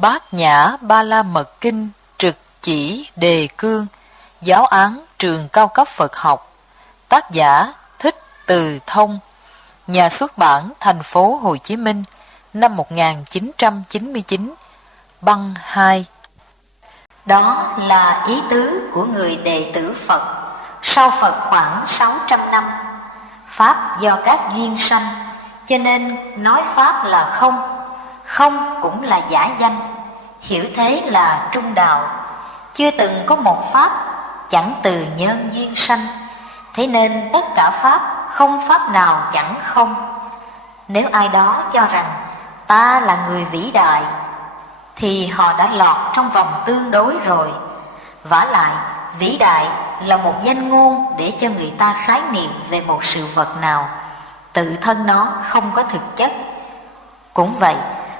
Bát Nhã Ba La Mật Kinh trực chỉ đề cương, giáo án trường cao cấp Phật học. Tác giả Thích Từ Thông. Nhà xuất bản thành phố Hồ Chí Minh, năm 1999. Băng 2. Đó là ý tứ của người đệ tử Phật sau Phật khoảng 600 năm. Pháp do các duyên sanh, cho nên nói Pháp là không. Không cũng là giả danh, hiểu thế là trung đạo. Chưa từng có một Pháp chẳng từ nhân duyên sanh, thế nên tất cả Pháp không Pháp nào chẳng không. Nếu ai đó cho rằng ta là người vĩ đại, thì họ đã lọt trong vòng tương đối rồi. Vả lại, vĩ đại là một danh ngôn để cho người ta khái niệm về một sự vật nào, tự thân nó không có thực chất. Cũng vậy,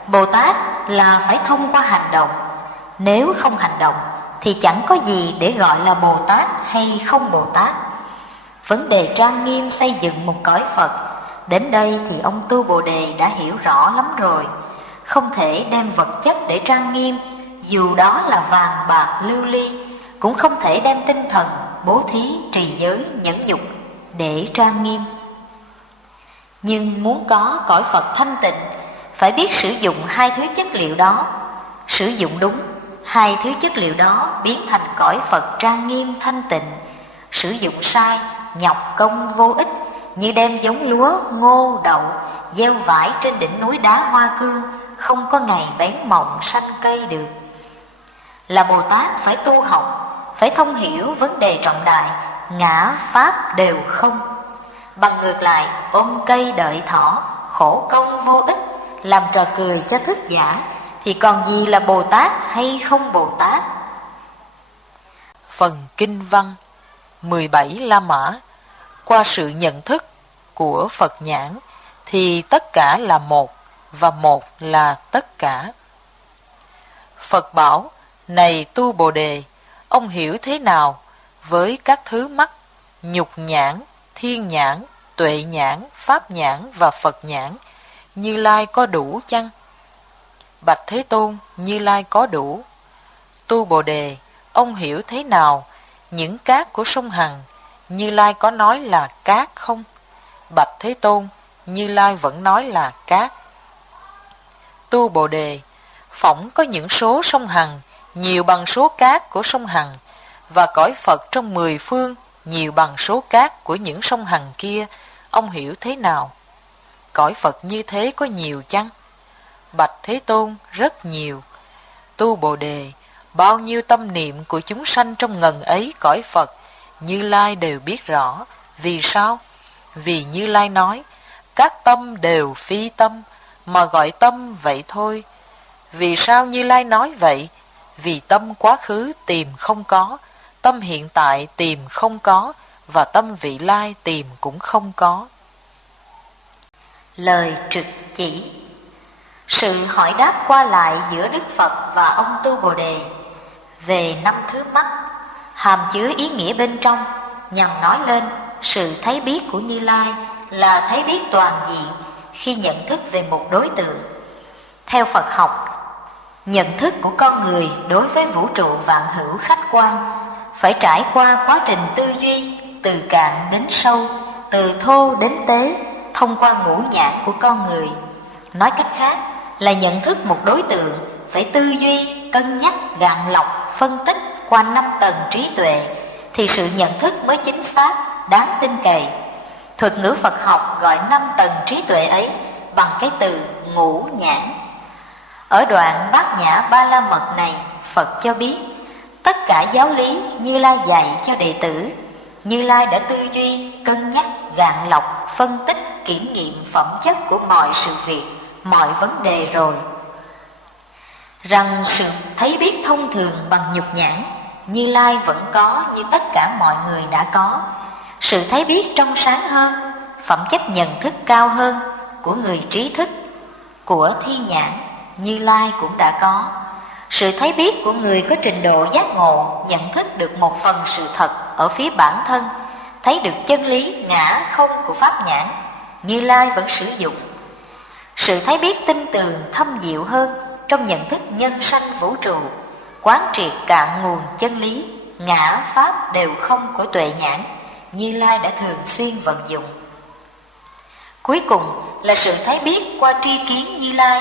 Bồ Tát là phải thông qua hành động. Nếu không hành động thì chẳng có gì để gọi là Bồ Tát hay không Bồ Tát. Vấn đề trang nghiêm xây dựng một cõi Phật, đến đây thì ông Tu Bồ Đề đã hiểu rõ lắm rồi. Không thể đem vật chất để trang nghiêm, dù đó là vàng bạc lưu ly. Cũng không thể đem tinh thần, bố thí, trì giới, nhẫn nhục để trang nghiêm. Nhưng muốn có cõi Phật thanh tịnh, phải biết sử dụng hai thứ chất liệu đó. Sử dụng đúng, hai thứ chất liệu đó biến thành cõi Phật trang nghiêm thanh tịnh. Sử dụng sai, nhọc công vô ích, như đem giống lúa, ngô, đậu, gieo vải trên đỉnh núi đá Hoa Cương, không có ngày bén mộng sanh cây được. Là Bồ Tát phải tu học, phải thông hiểu vấn đề trọng đại, ngã pháp đều không. Bằng ngược lại, ôm cây đợi thỏ, khổ công vô ích, làm trò cười cho thức giả, thì còn gì là Bồ Tát hay không Bồ Tát? Phần Kinh văn 17 La Mã. Qua sự nhận thức của Phật nhãn thì tất cả là một, và một là tất cả. Phật bảo: này Tu Bồ Đề, ông hiểu thế nào với các thứ mắt, nhục nhãn, thiên nhãn, tuệ nhãn, pháp nhãn và Phật nhãn? Như Lai có đủ chăng? Bạch Thế Tôn, Như Lai có đủ. Tu Bồ Đề, ông hiểu thế nào những cát của sông Hằng? Như Lai có nói là cát không? Bạch Thế Tôn, Như Lai vẫn nói là cát. Tu Bồ Đề, phỏng có những số sông Hằng nhiều bằng số cát của sông Hằng, và cõi Phật trong 10 phương nhiều bằng số cát của những sông Hằng kia, ông hiểu thế nào? Cõi Phật như thế có nhiều chăng? Bạch Thế Tôn, rất nhiều. Tu Bồ Đề, bao nhiêu tâm niệm của chúng sanh trong ngần ấy cõi Phật, Như Lai đều biết rõ. Vì sao? Vì Như Lai nói, các tâm đều phi tâm, mà gọi tâm vậy thôi. Vì sao Như Lai nói vậy? Vì tâm quá khứ tìm không có, tâm hiện tại tìm không có, và tâm vị lai tìm cũng không có. Lời trực chỉ. Sự hỏi đáp qua lại giữa Đức Phật và ông Tu Bồ Đề về 5 thứ mắt, hàm chứa ý nghĩa bên trong, nhằm nói lên sự thấy biết của Như Lai là thấy biết toàn diện khi nhận thức về một đối tượng. Theo Phật học, nhận thức của con người đối với vũ trụ vạn hữu khách quan phải trải qua quá trình tư duy từ cạn đến sâu, từ thô đến tế, thông qua ngũ nhãn của con người. Nói cách khác là nhận thức một đối tượng phải tư duy, cân nhắc, gạn lọc, phân tích qua 5 tầng trí tuệ, thì sự nhận thức mới chính xác, đáng tin cậy. Thuật ngữ Phật học gọi 5 tầng trí tuệ ấy bằng cái từ ngũ nhãn. Ở đoạn Bát Nhã Ba La Mật này, Phật cho biết tất cả giáo lý Như Lai dạy cho đệ tử, Như Lai đã tư duy, cân nhắc, gạn lọc, phân tích, kiểm nghiệm phẩm chất của mọi sự việc, mọi vấn đề rồi. Rằng sự thấy biết thông thường bằng nhục nhãn, Như Lai vẫn có như tất cả mọi người đã có. Sự thấy biết trong sáng hơn, phẩm chất nhận thức cao hơn của người trí thức, của thiên nhãn, Như Lai cũng đã có. Sự thấy biết của người có trình độ giác ngộ nhận thức được một phần sự thật ở phía bản thân, thấy được chân lý ngã không của pháp nhãn, Như Lai vẫn sử dụng. Sự thấy biết tinh tường thâm diệu hơn, trong nhận thức nhân sanh vũ trụ, quán triệt cạn nguồn chân lý, ngã pháp đều không của tuệ nhãn, Như Lai đã thường xuyên vận dụng. Cuối cùng là sự thấy biết qua tri kiến Như Lai.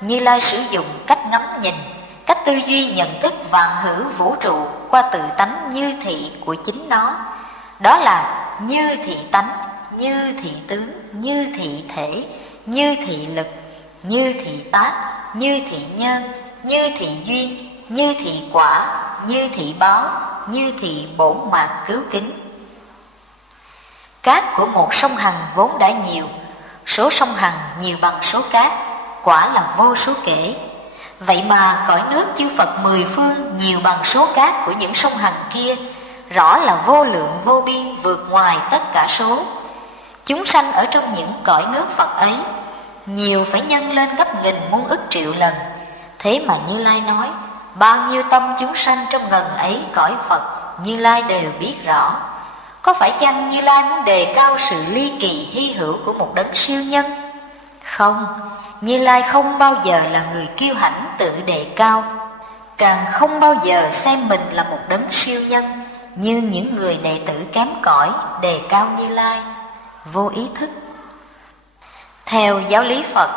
Như Lai sử dụng cách ngắm nhìn, cách tư duy nhận thức vạn hữu vũ trụ qua tự tánh như thị của chính nó. Đó là như thị tánh, như thị tướng, như thị thể, như thị lực, như thị tác, như thị nhân, như thị duyên, như thị quả, như thị báo, như thị bổn mạng cứu kính. Cát của một sông Hằng vốn đã nhiều, số sông Hằng nhiều bằng số cát, quả là vô số kể. Vậy mà cõi nước chư Phật mười phương nhiều bằng số cát của những sông Hằng kia, rõ là vô lượng vô biên, vượt ngoài tất cả số. Chúng sanh ở trong những cõi nước Phật ấy, nhiều phải nhân lên gấp nghìn muôn ức triệu lần. Thế mà Như Lai nói, bao nhiêu tâm chúng sanh trong ngần ấy cõi Phật, Như Lai đều biết rõ. Có phải chăng Như Lai muốn đề cao sự ly kỳ hy hữu của một đấng siêu nhân? Không, Như Lai không bao giờ là người kiêu hãnh tự đề cao, càng không bao giờ xem mình là một đấng siêu nhân như những người đệ tử kém cỏi đề cao Như Lai vô ý thức. Theo giáo lý Phật,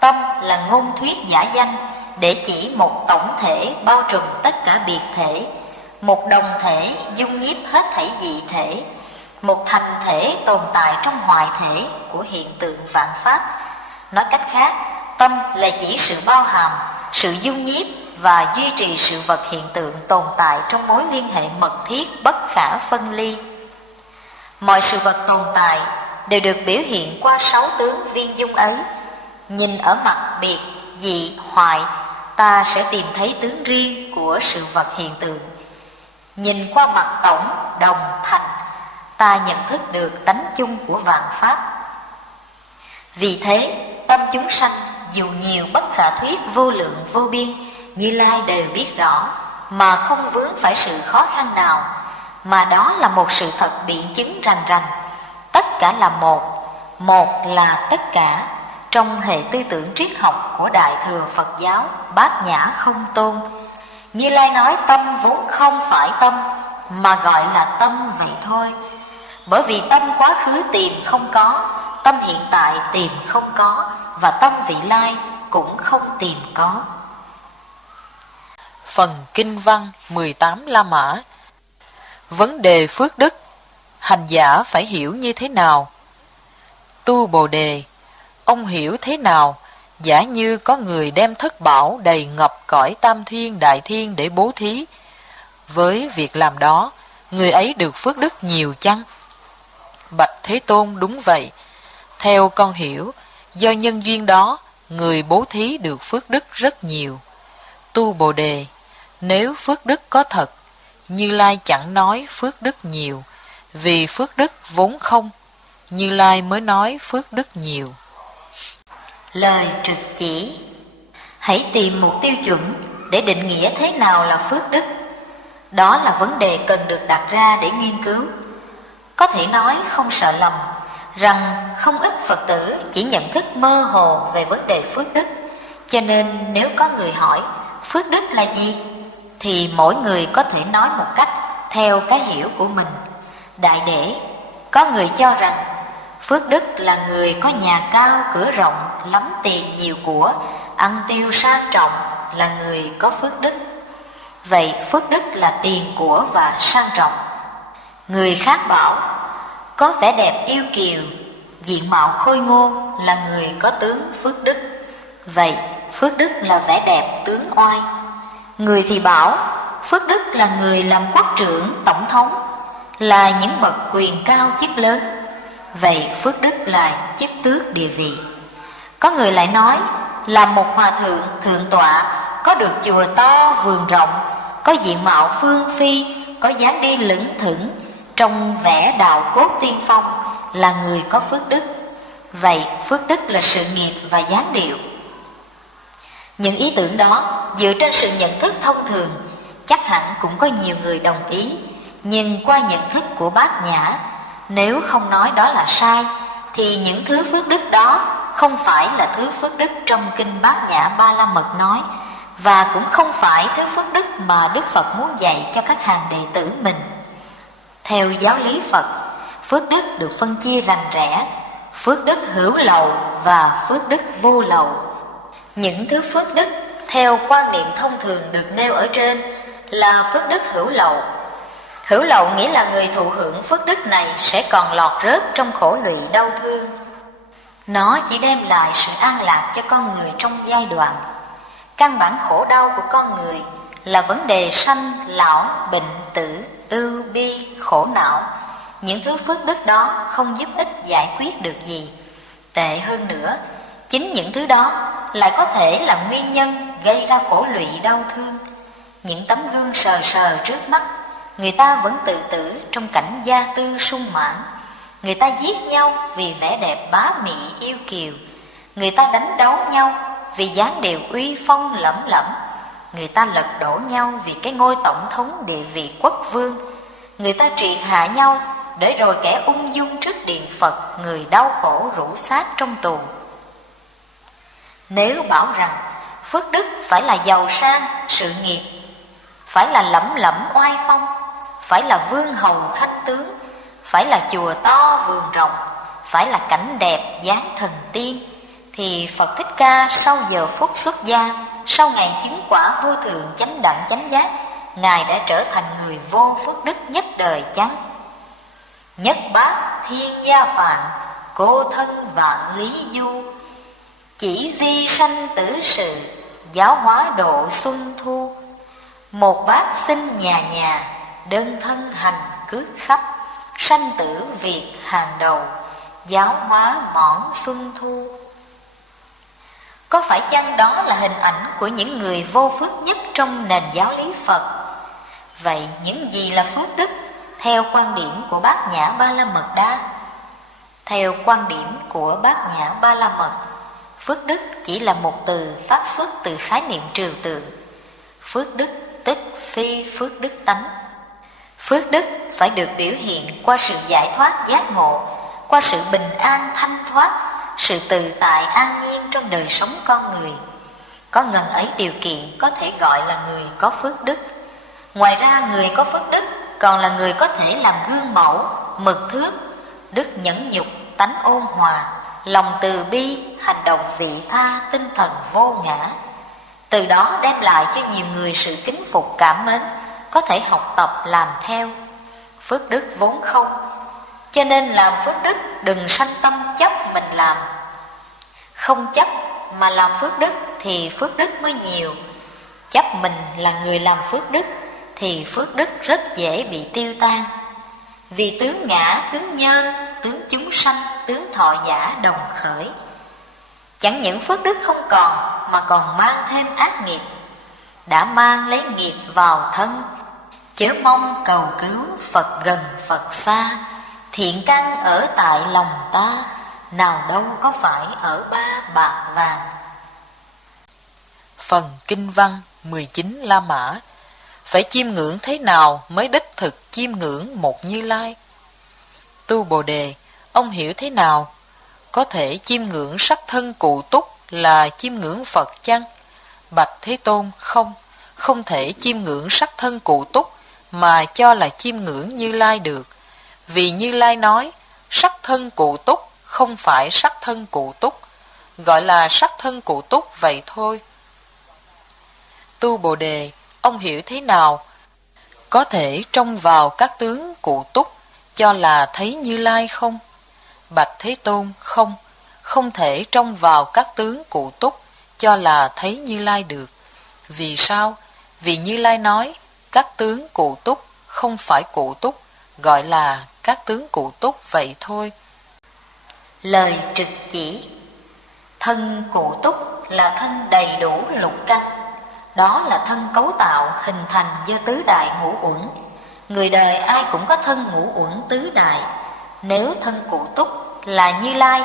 tâm là ngôn thuyết giả danh để chỉ một tổng thể bao trùm tất cả biệt thể, một đồng thể dung nhiếp hết thảy dị thể, một thành thể tồn tại trong hoại thể của hiện tượng vạn pháp. Nói cách khác, tâm là chỉ sự bao hàm, sự dung nhiếp và duy trì sự vật hiện tượng tồn tại trong mối liên hệ mật thiết bất khả phân ly. Mọi sự vật tồn tại đều được biểu hiện qua sáu tướng viên dung ấy. Nhìn ở mặt biệt, dị, hoại, ta sẽ tìm thấy tướng riêng của sự vật hiện tượng. Nhìn qua mặt tổng, đồng, thành, ta nhận thức được tánh chung của vạn pháp. Vì thế, tâm chúng sanh dù nhiều bất khả thuyết vô lượng vô biên, Như Lai đều biết rõ, mà không vướng phải sự khó khăn nào, mà đó là một sự thật biện chứng rành rành. Tất cả là một, một là tất cả. Trong hệ tư tưởng triết học của Đại thừa Phật giáo Bát Nhã Không Tôn, Như Lai nói tâm vốn không phải tâm, mà gọi là tâm vậy thôi. Bởi vì tâm quá khứ tìm không có, tâm hiện tại tìm không có, và tâm vị lai cũng không tìm có. Phần Kinh văn 18 La Mã. Vấn đề phước đức, hành giả phải hiểu như thế nào? Tu Bồ Đề, ông hiểu thế nào? Giả như có người đem thất bảo đầy ngập cõi tam thiên đại thiên để bố thí, với việc làm đó, người ấy được phước đức nhiều chăng? Bạch Thế Tôn, đúng vậy. Theo con hiểu, do nhân duyên đó, người bố thí được phước đức rất nhiều. Tu Bồ Đề, nếu phước đức có thật, Như Lai chẳng nói phước đức nhiều, vì phước đức vốn không, Như Lai mới nói phước đức nhiều. Lời trực chỉ. Hãy tìm một tiêu chuẩn để định nghĩa thế nào là phước đức. Đó là vấn đề cần được đặt ra để nghiên cứu. Có thể nói không sợ lầm rằng không ít Phật tử chỉ nhận thức mơ hồ về vấn đề phước đức. Cho nên nếu có người hỏi phước đức là gì, thì mỗi người có thể nói một cách theo cái hiểu của mình. Đại để, có người cho rằng phước đức là người có nhà cao cửa rộng, lắm tiền nhiều của, ăn tiêu sang trọng là người có phước đức. Vậy phước đức là tiền của và sang trọng. Người khác bảo có vẻ đẹp yêu kiều, diện mạo khôi ngô là người có tướng phước đức. Vậy phước đức là vẻ đẹp tướng oai. Người thì bảo phước đức là người làm quốc trưởng, tổng thống, là những bậc quyền cao chức lớn. Vậy phước đức là chức tước địa vị. Có người lại nói là một hòa thượng thượng tọa, có được chùa to vườn rộng, có diện mạo phương phi, có dáng đi lững thững, trong vẻ đạo cốt tiên phong, là người có phước đức. Vậy phước đức là sự nghiệp và dáng điệu. Những ý tưởng đó dựa trên sự nhận thức thông thường, chắc hẳn cũng có nhiều người đồng ý. Nhưng qua nhận thức của Bát Nhã, nếu không nói đó là sai, thì những thứ phước đức đó không phải là thứ phước đức trong kinh Bát Nhã Ba La Mật nói, và cũng không phải thứ phước đức mà Đức Phật muốn dạy cho các hàng đệ tử mình. Theo giáo lý Phật, phước đức được phân chia rành rẽ: phước đức hữu lậu và phước đức vô lậu. Những thứ phước đức theo quan niệm thông thường được nêu ở trên là phước đức hữu lậu. Hữu lậu nghĩa là người thụ hưởng phước đức này sẽ còn lọt rớt trong khổ lụy đau thương. Nó chỉ đem lại sự an lạc cho con người trong giai đoạn. Căn bản khổ đau của con người là vấn đề sanh, lão, bệnh, tử, ưu, bi, khổ não. Những thứ phước đức đó không giúp ích giải quyết được gì. Tệ hơn nữa, chính những thứ đó lại có thể là nguyên nhân gây ra khổ lụy đau thương. Những tấm gương sờ sờ trước mắt, người ta vẫn tự tử trong cảnh gia tư sung mãn. Người ta giết nhau vì vẻ đẹp bá mị yêu kiều. Người ta đánh đấu nhau vì dáng điệu uy phong lẫm lẫm. Người ta lật đổ nhau vì cái ngôi tổng thống địa vị quốc vương. Người ta triệt hạ nhau để rồi kẻ ung dung trước điện Phật, người đau khổ rũ xác trong tù. Nếu bảo rằng phước đức phải là giàu sang, sự nghiệp, phải là lẫm lẫm oai phong, phải là vương hầu khách tướng, phải là chùa to vườn rộng, phải là cảnh đẹp dáng thần tiên, thì Phật Thích Ca sau giờ phút xuất gia, sau ngày chứng quả vô thượng chánh đẳng chánh giác, Ngài đã trở thành người vô phước đức nhất đời chăng? Nhất bát thiên gia phạm, cô thân vạn lý du, chỉ vi sanh tử sự, giáo hóa độ xuân thu. Một bát sinh nhà nhà, đơn thân hành cước khắp, sanh tử việc hàng đầu, giáo hóa mỏn xuân thu. Có phải chăng đó là hình ảnh của những người vô phước nhất trong nền giáo lý Phật? Vậy những gì là phước đức theo quan điểm của Bát Nhã Ba La Mật Đa? Theo quan điểm của Bát Nhã Ba La Mật, phước đức chỉ là một từ phát xuất từ khái niệm trừu tượng. Phước đức tức phi phước đức tánh. Phước đức phải được biểu hiện qua sự giải thoát giác ngộ, qua sự bình an thanh thoát, sự tự tại an nhiên trong đời sống con người. Có ngần ấy điều kiện có thể gọi là người có phước đức. Ngoài ra, người có phước đức còn là người có thể làm gương mẫu, mực thước, đức nhẫn nhục, tánh ôn hòa, lòng từ bi, hành động vị tha, tinh thần vô ngã. Từ đó đem lại cho nhiều người sự kính phục cảm mến, có thể học tập làm theo. Phước đức vốn không, cho nên làm phước đức đừng sanh tâm chấp mình làm. Không chấp mà làm phước đức thì phước đức mới nhiều. Chấp mình là người làm phước đức thì phước đức rất dễ bị tiêu tan. Vì tướng ngã, tướng nhân, tướng chúng sanh, tướng thọ giả đồng khởi. Chẳng những phước đức không còn mà còn mang thêm ác nghiệp. Đã mang lấy nghiệp vào thân, chớ mong cầu cứu Phật gần Phật xa. Thiện căn ở tại lòng ta, nào đâu có phải ở ba bạc vàng. Phần kinh văn 19 La Mã. Phải chiêm ngưỡng thế nào mới đích thực chiêm ngưỡng một Như Lai? Tu Bồ Đề, ông hiểu thế nào? Có thể chiêm ngưỡng sắc thân cụ túc là chiêm ngưỡng Phật chăng? Bạch Thế Tôn, không, không thể chiêm ngưỡng sắc thân cụ túc mà cho là chiêm ngưỡng Như Lai được. Vì Như Lai nói, sắc thân cụ túc không phải sắc thân cụ túc, gọi là sắc thân cụ túc vậy thôi. Tu Bồ Đề, ông hiểu thế nào? Có thể trông vào các tướng cụ túc cho là thấy Như Lai không? Bạch Thế Tôn, không, không thể trông vào các tướng cụ túc cho là thấy Như Lai được. Vì sao? Vì Như Lai nói, các tướng cụ túc không phải cụ túc, gọi là các tướng cụ túc vậy thôi. Lời trực chỉ. Thân cụ túc là thân đầy đủ lục căn. Đó là thân cấu tạo hình thành do tứ đại ngũ uẩn. Người đời ai cũng có thân ngũ uẩn tứ đại. Nếu thân cụ túc là Như Lai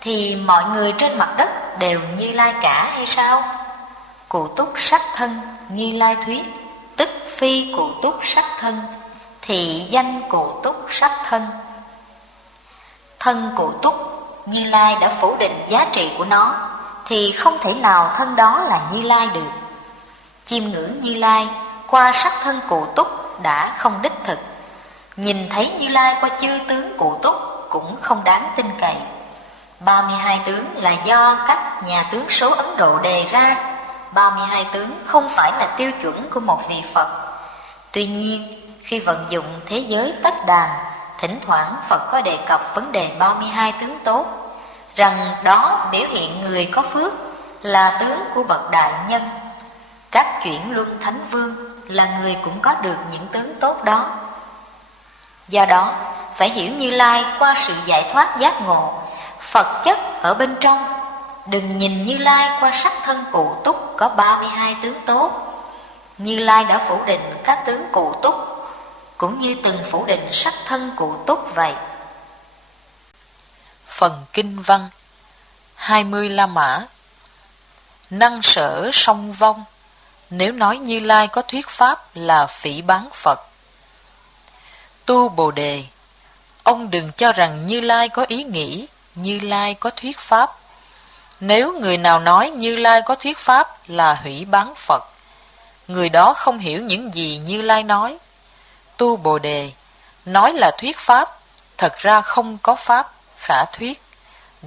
thì mọi người trên mặt đất đều Như Lai cả hay sao? Cụ túc sắc thân Như Lai thuyết, tức phi cụ túc sắc thân, thị danh cụ túc sắc thân. Thân cụ túc Như Lai đã phủ định giá trị của nó, thì không thể nào thân đó là Như Lai được. Chiêm ngưỡng Như Lai qua sắc thân cụ túc đã không đích thực. Nhìn thấy Như Lai qua chư tướng cụ túc cũng không đáng tin cậy. 32 tướng là do các nhà tướng số Ấn Độ đề ra. 32 tướng không phải là tiêu chuẩn của một vị Phật. Tuy nhiên, khi vận dụng thế giới tất đàn, thỉnh thoảng Phật có đề cập vấn đề 32 tướng tốt, rằng đó biểu hiện người có phước, là tướng của bậc đại nhân. Các chuyển luân thánh vương là người cũng có được những tướng tốt đó. Do đó, phải hiểu Như Lai qua sự giải thoát giác ngộ, Phật chất ở bên trong. Đừng nhìn Như Lai qua sắc thân cụ túc có 32 tướng tốt. Như Lai đã phủ định các tướng cụ túc, cũng như từng phủ định sắc thân cụ túc vậy. Phần kinh văn 20 La Mã. Năng sở song vong. Nếu nói Như Lai có thuyết pháp là phỉ báng Phật. Tu Bồ Đề, ông đừng cho rằng Như Lai có ý nghĩ Như Lai có thuyết pháp. Nếu người nào nói Như Lai có thuyết pháp là hủy báng Phật, người đó không hiểu những gì Như Lai nói. Tu Bồ Đề, nói là thuyết pháp, thật ra không có pháp khả thuyết,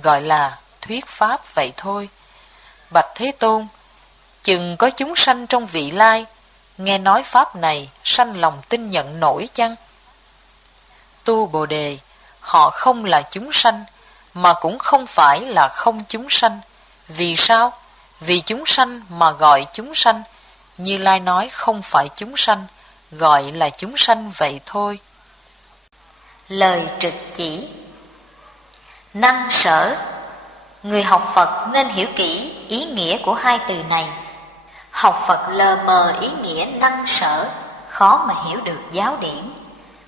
gọi là thuyết pháp vậy thôi. Bạch Thế Tôn, chừng có chúng sanh trong vị lai, nghe nói pháp này sanh lòng tin nhận nổi chăng? Tu Bồ Đề, họ không là chúng sanh, mà cũng không phải là không chúng sanh. Vì sao? Vì chúng sanh mà gọi chúng sanh. Như Lai nói không phải chúng sanh, gọi là chúng sanh vậy thôi. Lời trực chỉ. Năng sở. Người học Phật nên hiểu kỹ ý nghĩa của hai từ này. Học Phật lờ mờ ý nghĩa năng sở, khó mà hiểu được giáo điển.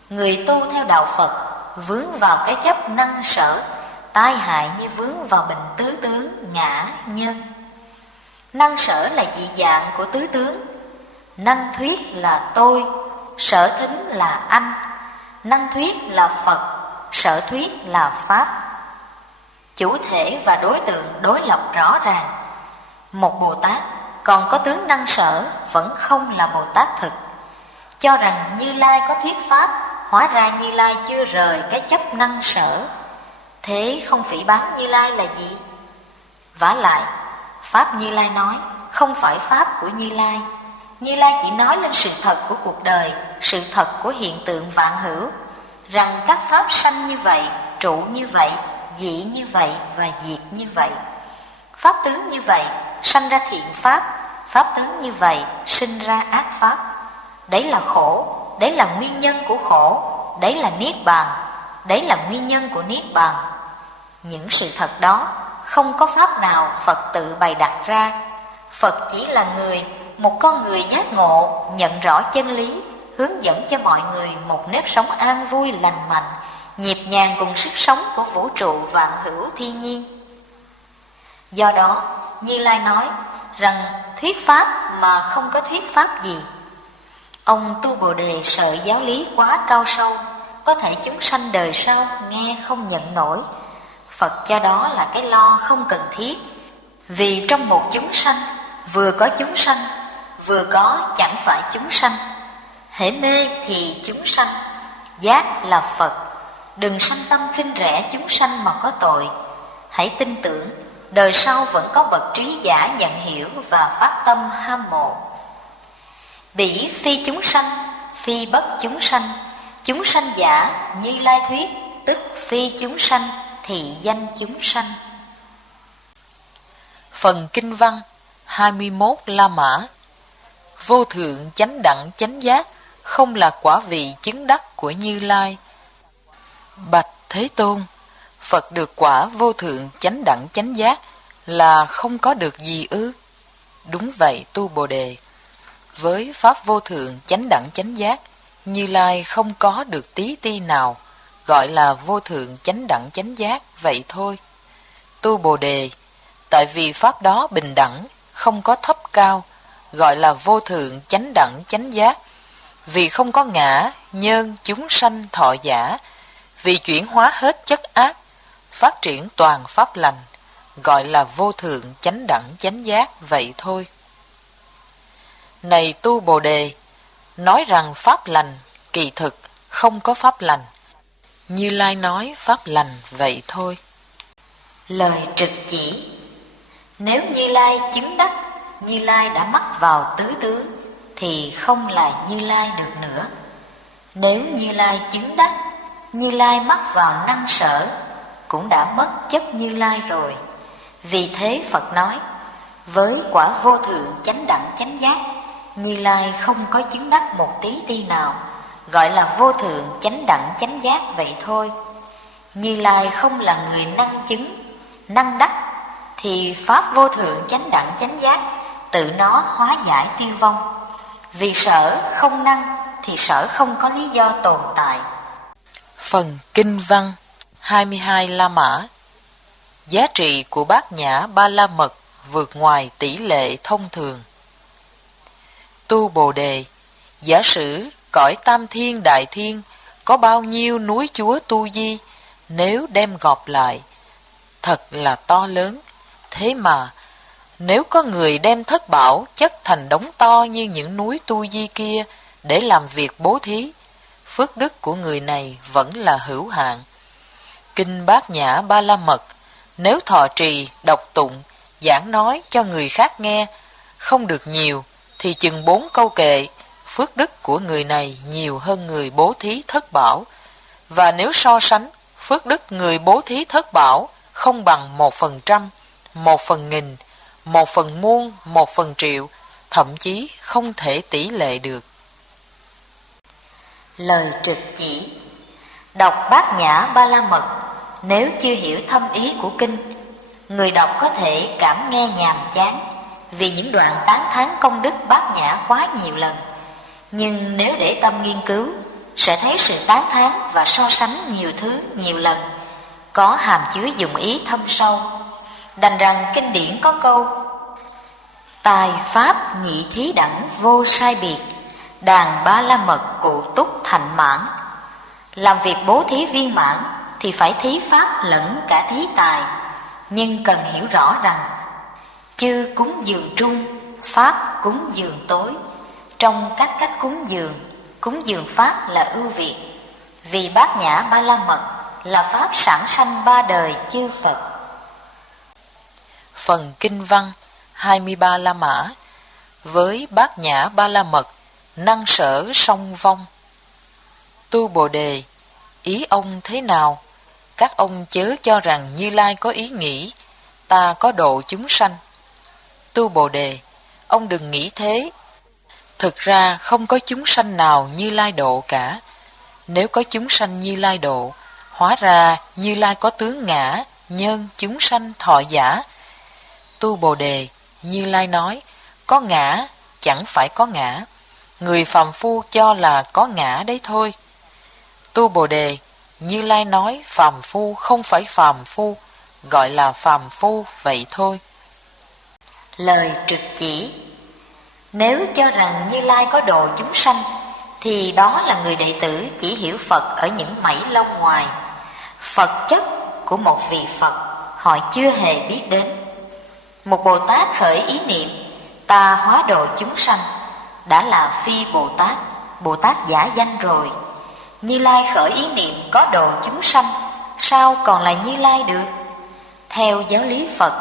Người tu theo đạo Phật vướng vào cái chấp năng sở, tai hại như vướng vào bình tứ tướng ngã nhân. Năng sở là dị dạng của tứ tướng. Năng thuyết là tôi, sở thính là anh. Năng thuyết là Phật, sở thuyết là Pháp. Chủ thể và đối tượng đối lập rõ ràng. Một Bồ Tát còn có tướng năng sở vẫn không là Bồ Tát thực. Cho rằng Như Lai có thuyết pháp, hóa ra Như Lai chưa rời cái chấp năng sở. Thế không phỉ báng Như Lai là gì? Vả lại, pháp Như Lai nói không phải pháp của Như Lai. Như Lai chỉ nói lên sự thật của cuộc đời, sự thật của hiện tượng vạn hữu, rằng các pháp sanh như vậy, trụ như vậy, dị như vậy và diệt như vậy. Pháp tướng như vậy sanh ra thiện pháp, pháp tướng như vậy sinh ra ác pháp. Đấy là khổ, đấy là nguyên nhân của khổ, đấy là niết bàn, đấy là nguyên nhân của niết bàn. Những sự thật đó không có pháp nào Phật tự bày đặt ra. Phật chỉ là người, một con người giác ngộ, nhận rõ chân lý, hướng dẫn cho mọi người một nếp sống an vui lành mạnh, nhịp nhàng cùng sức sống của vũ trụ vạn hữu thiên nhiên. Do đó, Như Lai nói rằng thuyết pháp mà không có thuyết pháp gì. Ông Tu Bồ Đề sợ giáo lý quá cao sâu, có thể chúng sanh đời sau nghe không nhận nổi. Phật cho đó là cái lo không cần thiết. Vì trong một chúng sanh, vừa có chúng sanh, vừa có chẳng phải chúng sanh. Hễ mê thì chúng sanh, giác là Phật. Đừng sanh tâm khinh rẻ chúng sanh mà có tội. Hãy tin tưởng, đời sau vẫn có bậc trí giả nhận hiểu và phát tâm ham mộ. Bỉ phi chúng sanh, phi bất chúng sanh. Chúng sanh giả, Như Lai thuyết, tức phi chúng sanh, thị danh chúng sanh. Phần kinh văn 21 La Mã. Vô thượng chánh đẳng chánh giác không là quả vị chứng đắc của Như Lai. Bạch Thế Tôn, Phật được quả vô thượng chánh đẳng chánh giác là không có được gì ư? Đúng vậy Tu Bồ Đề. Với pháp vô thượng chánh đẳng chánh giác, Như Lai không có được tí ti nào, gọi là vô thượng chánh đẳng chánh giác vậy thôi. Tu Bồ Đề, tại vì pháp đó bình đẳng, không có thấp cao, gọi là vô thượng chánh đẳng chánh giác. Vì không có ngã, nhân, chúng sanh, thọ giả, vì chuyển hóa hết chất ác, phát triển toàn pháp lành, gọi là vô thượng chánh đẳng chánh giác vậy thôi. Này tu Bồ Đề, nói rằng pháp lành, kỳ thực không có pháp lành. Như Lai nói pháp lành vậy thôi. Lời trực chỉ: nếu Như Lai chứng đắc, Như Lai đã mắc vào tứ tướng, thì không là Như Lai được nữa. Nếu Như Lai chứng đắc, Như Lai mắc vào năng sở, cũng đã mất chất Như Lai rồi. Vì thế Phật nói, với quả vô thượng chánh đẳng chánh giác, Như Lai không có chứng đắc một tí ti nào, gọi là vô thượng chánh đẳng chánh giác vậy thôi. Như Lai không là người năng chứng, năng đắc, thì pháp vô thượng chánh đẳng chánh giác tự nó hóa giải tiêu vong. Vì sở không năng thì sở không có lý do tồn tại. Phần Kinh văn 22 La Mã. Giá trị của Bát Nhã Ba La Mật vượt ngoài tỷ lệ thông thường. Tu Bồ Đề, giả sử cõi Tam Thiên Đại Thiên có bao nhiêu núi Chúa Tu Di, nếu đem gộp lại, thật là to lớn. Thế mà, nếu có người đem thất bảo chất thành đống to như những núi Tu Di kia để làm việc bố thí, phước đức của người này vẫn là hữu hạn. Kinh Bát Nhã Ba La Mật, nếu thọ trì, đọc tụng, giảng nói cho người khác nghe, không được nhiều, thì chừng 4 câu kệ, phước đức của người này nhiều hơn người bố thí thất bảo. Và nếu so sánh, phước đức người bố thí thất bảo không bằng 1%, 1/1000, 1/muôn, 1/triệu, thậm chí không thể tỷ lệ được. Lời trực chỉ: đọc Bát Nhã Ba La Mật, nếu chưa hiểu thâm ý của kinh, người đọc có thể cảm nghe nhàm chán vì những đoạn tán thán công đức Bát Nhã quá nhiều lần. Nhưng nếu để tâm nghiên cứu, sẽ thấy sự tán thán và so sánh nhiều thứ nhiều lần, có hàm chứa dụng ý thâm sâu. Đành rằng kinh điển có câu: tài pháp nhị thí đẳng vô sai biệt, đàn ba la mật cụ túc thành mãn. Làm việc bố thí viên mãn thì phải thí pháp lẫn cả thí tài. Nhưng cần hiểu rõ rằng chư cúng dường trung, pháp cúng dường tối. Trong các cách cúng dường pháp là ưu việt. Vì Bát Nhã Ba La Mật là pháp sản sanh 3 đời chư Phật. Phần Kinh văn 23 La Mã. Với Bát Nhã Ba La Mật, năng sở song vong. Tu Bồ Đề, ý ông thế nào? Các ông chớ cho rằng Như Lai có ý nghĩ ta có độ chúng sanh. Tu Bồ Đề, ông đừng nghĩ thế. Thực ra không có chúng sanh nào Như Lai độ cả. Nếu có chúng sanh Như Lai độ, hóa ra Như Lai có tướng ngã, nhân, chúng sanh, thọ giả. Tu Bồ Đề, Như Lai nói, có ngã, chẳng phải có ngã. Người phàm phu cho là có ngã đấy thôi. Tu Bồ Đề, Như Lai nói phàm phu không phải phàm phu, gọi là phàm phu vậy thôi. Lời trực chỉ: nếu cho rằng Như Lai có độ chúng sanh, thì đó là người đệ tử chỉ hiểu Phật ở những mảy lông ngoài. Phật chất của một vị Phật họ chưa hề biết đến. Một Bồ Tát khởi ý niệm ta hóa độ chúng sanh, đã là phi Bồ Tát, Bồ Tát giả danh rồi. Như Lai khởi ý niệm có độ chúng sanh, sao còn là Như Lai được? Theo giáo lý Phật,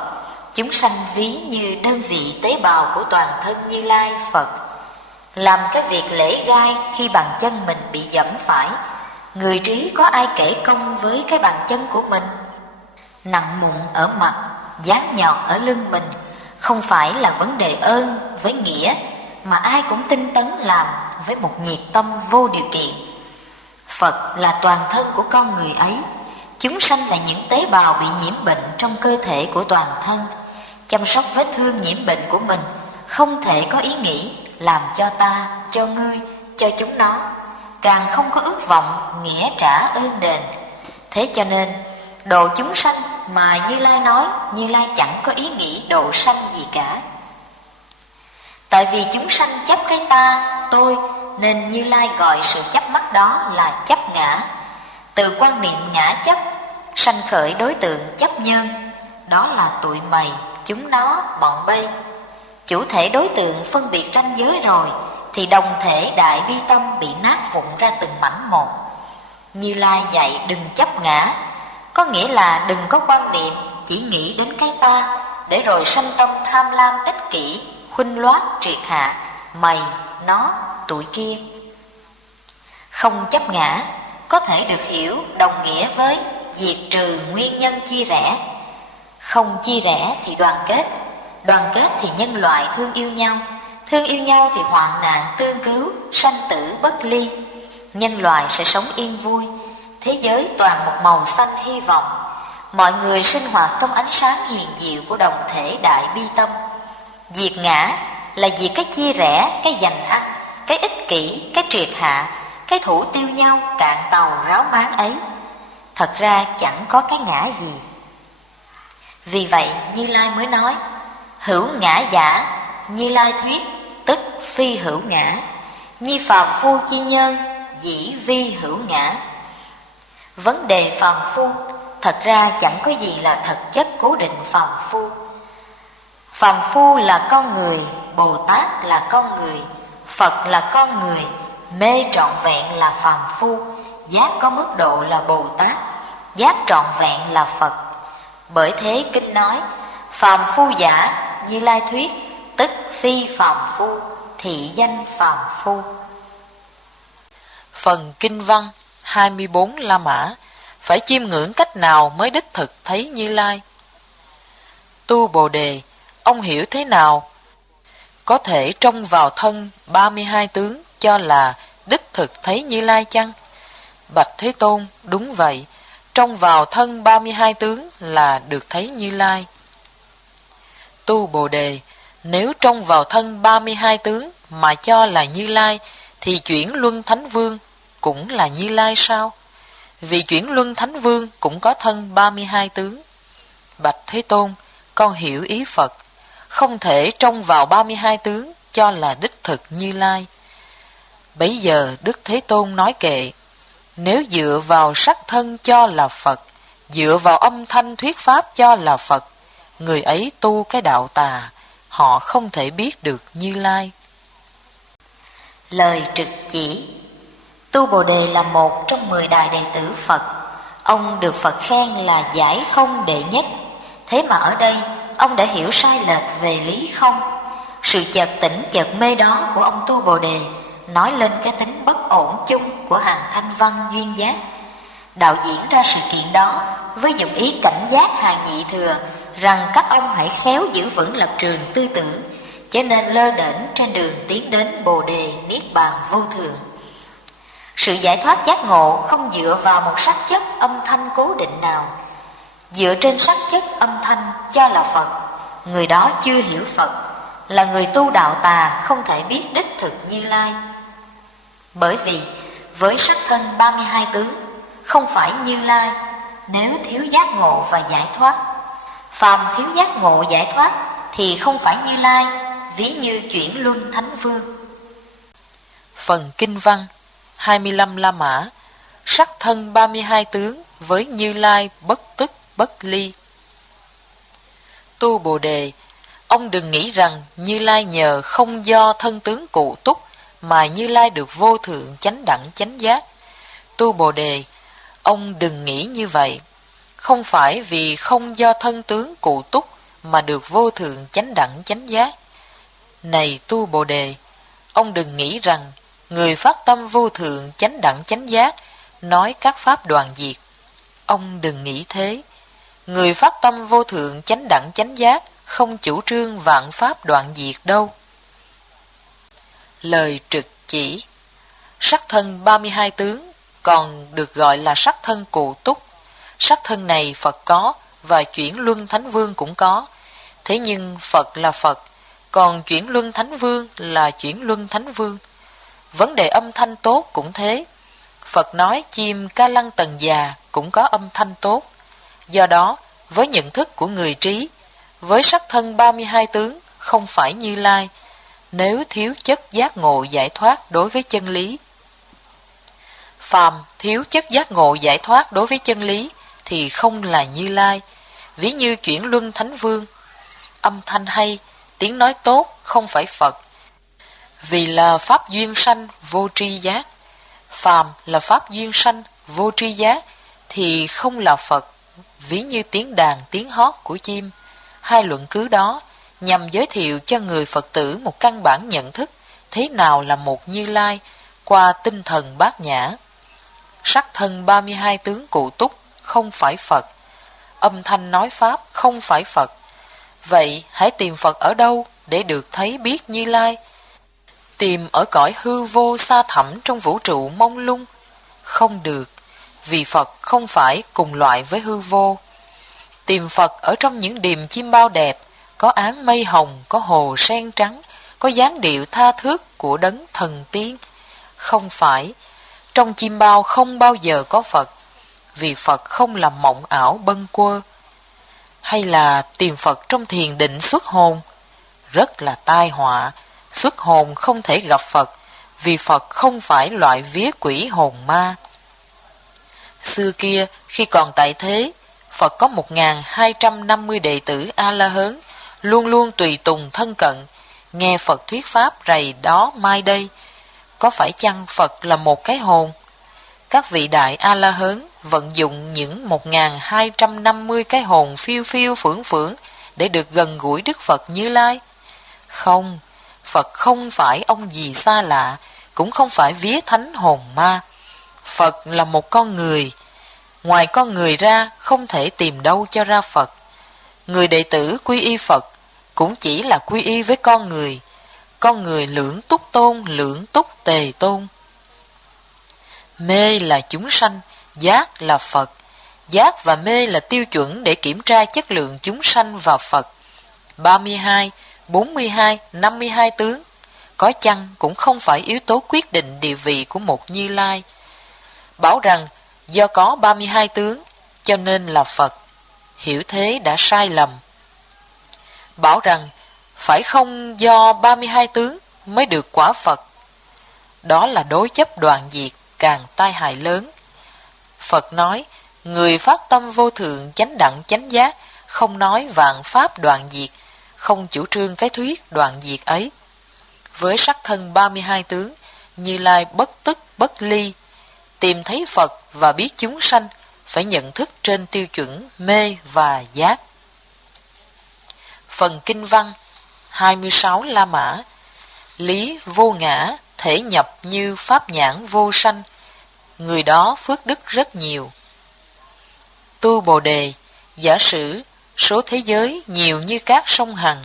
chúng sanh ví như đơn vị tế bào của toàn thân Như Lai Phật. Làm cái việc lễ gai khi bàn chân mình bị dẫm phải, người trí có ai kể công với cái bàn chân của mình? Nặng mụn ở mặt, dán nhọt ở lưng mình, không phải là vấn đề ơn với nghĩa, mà ai cũng tinh tấn làm với một nhiệt tâm vô điều kiện. Phật là toàn thân của con người ấy, chúng sanh là những tế bào bị nhiễm bệnh trong cơ thể của toàn thân. Chăm sóc vết thương nhiễm bệnh của mình, không thể có ý nghĩ làm cho ta, cho ngươi, cho chúng nó, càng không có ước vọng nghĩa trả ơn đền. Thế cho nên độ chúng sanh mà Như Lai nói, Như Lai chẳng có ý nghĩ độ sanh gì cả. Tại vì chúng sanh chấp cái ta, tôi, nên Như Lai gọi sự chấp mắc đó là chấp ngã. Từ quan niệm ngã chấp, sanh khởi đối tượng chấp nhân, đó là tụi mày, chúng nó, bọn bay. Chủ thể đối tượng phân biệt ranh giới rồi, thì đồng thể đại bi tâm bị nát vụn ra từng mảnh một. Như Lai dạy đừng chấp ngã, có nghĩa là đừng có quan niệm chỉ nghĩ đến cái ta, để rồi sanh tâm tham lam ích kỷ, khuynh loát triệt hạ, mày, nó, tụi kia. Không chấp ngã có thể được hiểu đồng nghĩa với diệt trừ nguyên nhân chia rẽ. Không chia rẽ thì đoàn kết, đoàn kết thì nhân loại thương yêu nhau, thương yêu nhau thì hoạn nạn tương cứu, sanh tử bất ly. Nhân loại sẽ sống yên vui, thế giới toàn một màu xanh hy vọng. Mọi người sinh hoạt trong ánh sáng hiền diệu của đồng thể đại bi tâm. Diệt ngã là diệt cái chia rẽ, cái giành ăn, cái ích kỷ, cái triệt hạ, cái thủ tiêu nhau cạn tàu ráo máng ấy. Thật ra chẳng có cái ngã gì. Vì vậy Như Lai mới nói hữu ngã giả, Như Lai thuyết tức phi hữu ngã. Nhi phàm phu chi nhân, dĩ vi hữu ngã. Vấn đề phàm phu thật ra chẳng có gì là thật chất cố định phàm phu. Phàm phu là con người, Bồ Tát là con người, Phật là con người, mê trọn vẹn là phàm phu, giác có mức độ là Bồ Tát, giác trọn vẹn là Phật. Bởi thế kinh nói phàm phu giả, Như Lai thuyết tức phi phàm phu, thị danh phàm phu. Phần kinh văn 24 La Mã. Phải chiêm ngưỡng cách nào mới đích thực thấy Như Lai? Tu Bồ Đề, ông hiểu thế nào có thể trông vào thân 32 tướng cho là đích thực thấy Như Lai chăng? Bạch Thế Tôn, đúng vậy, trông vào thân 32 tướng là được thấy Như Lai. Tu Bồ Đề, nếu trông vào thân 32 tướng mà cho là Như Lai, thì chuyển luân Thánh Vương cũng là Như Lai sao? Vì chuyển luân Thánh Vương cũng có thân 32 tướng. Bạch Thế Tôn, con hiểu ý Phật, không thể trông vào 32 tướng cho là đích thực Như Lai. Bấy giờ Đức Thế Tôn nói kệ, nếu dựa vào sắc thân cho là Phật, dựa vào âm thanh thuyết pháp cho là Phật, người ấy tu cái đạo tà, họ không thể biết được Như Lai. Lời trực chỉ. Tu Bồ Đề là một trong 10 đại đệ tử Phật. Ông được Phật khen là giải không đệ nhất. Thế mà ở đây ông đã hiểu sai lệch về lý không. Sự chợt tỉnh chợt mê đó của ông Tu Bồ Đề nói lên cái tính bất ổn chung của hàng thanh văn duyên giác. Đạo diễn ra sự kiện đó với dụng ý cảnh giác hàng nhị thừa rằng các ông hãy khéo giữ vững lập trường tư tưởng, cho nên lơ đễnh trên đường tiến đến Bồ Đề Niết Bàn vô thường. Sự giải thoát giác ngộ không dựa vào một sắc chất âm thanh cố định nào. Dựa trên sắc chất âm thanh cho là Phật, người đó chưa hiểu Phật, là người tu đạo tà, không thể biết đích thực Như Lai. Bởi vì với sắc thân 32 tướng không phải Như Lai nếu thiếu giác ngộ và giải thoát. Phàm thiếu giác ngộ giải thoát thì không phải Như Lai, ví như chuyển luân Thánh Vương. Phần kinh văn 25 La Mã. Sắc thân 32 tướng với Như Lai bất tức bất ly. Tu Bồ Đề, ông đừng nghĩ rằng Như Lai nhờ không do thân tướng cụ túc mà Như Lai được vô thượng chánh đẳng chánh giác. Tu Bồ Đề, ông đừng nghĩ như vậy. Không phải vì không do thân tướng cụ túc mà được vô thượng chánh đẳng chánh giác. Này Tu Bồ Đề, ông đừng nghĩ rằng người phát tâm vô thượng chánh đẳng chánh giác nói các pháp đoàn diệt. Ông đừng nghĩ thế. Người phát tâm vô thượng chánh đẳng chánh giác không chủ trương vạn pháp đoạn diệt đâu. Lời trực chỉ. Sắc thân 32 tướng còn được gọi là sắc thân cụ túc. Sắc thân này Phật có và chuyển luân Thánh Vương cũng có. Thế nhưng Phật là Phật, còn chuyển luân Thánh Vương là chuyển luân Thánh Vương. Vấn đề âm thanh tốt cũng thế. Phật nói chim ca lăng tần già cũng có âm thanh tốt. Do đó, với nhận thức của người trí, với sắc thân 32 tướng không phải Như Lai, nếu thiếu chất giác ngộ giải thoát đối với chân lý. Phàm thiếu chất giác ngộ giải thoát đối với chân lý thì không là Như Lai. Ví như chuyển luân thánh vương, âm thanh hay, tiếng nói tốt không phải Phật, vì là pháp duyên sanh vô tri giác. Phàm là pháp duyên sanh vô tri giác thì không là Phật, ví như tiếng đàn tiếng hót của chim. Hai luận cứ đó nhằm giới thiệu cho người Phật tử một căn bản nhận thức thế nào là một Như Lai qua tinh thần bát nhã. Sắc thân 32 tướng cụ túc không phải Phật, âm thanh nói pháp không phải Phật. Vậy hãy tìm Phật ở đâu để được thấy biết Như Lai? Tìm ở cõi hư vô xa thẳm trong vũ trụ mông lung? Không được, vì Phật không phải cùng loại với hư vô. Tìm Phật ở trong những điềm chim bao đẹp, có áng mây hồng, có hồ sen trắng, có dáng điệu tha thước của đấng thần tiên. Không phải, trong chim bao không bao giờ có Phật, vì Phật không là mộng ảo bâng quơ. Hay là tìm Phật trong thiền định xuất hồn? Rất là tai họa, xuất hồn không thể gặp Phật, vì Phật không phải loại vía quỷ hồn ma. Xưa kia, khi còn tại thế, Phật có 1250 đệ tử A-la-hớn, luôn luôn tùy tùng thân cận, nghe Phật thuyết pháp rày đó mai đây. Có phải chăng Phật là một cái hồn? Các vị đại A-la-hớn vận dụng những 1250 cái hồn phiêu phiêu phưởng phưởng để được gần gũi Đức Phật Như Lai? Không, Phật không phải ông gì xa lạ, cũng không phải vía thánh hồn ma. Phật là một con người. Ngoài con người ra không thể tìm đâu cho ra Phật. Người đệ tử quy y Phật cũng chỉ là quy y với con người. Con người lưỡng túc tôn, lưỡng túc tề tôn. Mê là chúng sanh, giác là Phật. Giác và mê là tiêu chuẩn để kiểm tra chất lượng chúng sanh và Phật. 32, 42, 52 tướng có chăng cũng không phải yếu tố quyết định địa vị của một Như Lai. Bảo rằng do có 32 tướng cho nên là Phật, hiểu thế đã sai lầm. Bảo rằng phải không do 32 tướng mới được quả Phật, đó là đối chấp đoạn diệt, càng tai hại lớn. Phật nói, người phát tâm vô thượng chánh đẳng chánh giác, không nói vạn pháp đoạn diệt, không chủ trương cái thuyết đoạn diệt ấy. Với sắc thân 32 tướng, Như Lai bất tức bất ly, tìm thấy Phật và biết chúng sanh phải nhận thức trên tiêu chuẩn mê và giác. Phần kinh văn 26 La Mã. Lý vô ngã, thể nhập như pháp nhãn vô sanh, người đó phước đức rất nhiều. Tu Bồ Đề, giả sử số thế giới nhiều như các sông Hằng,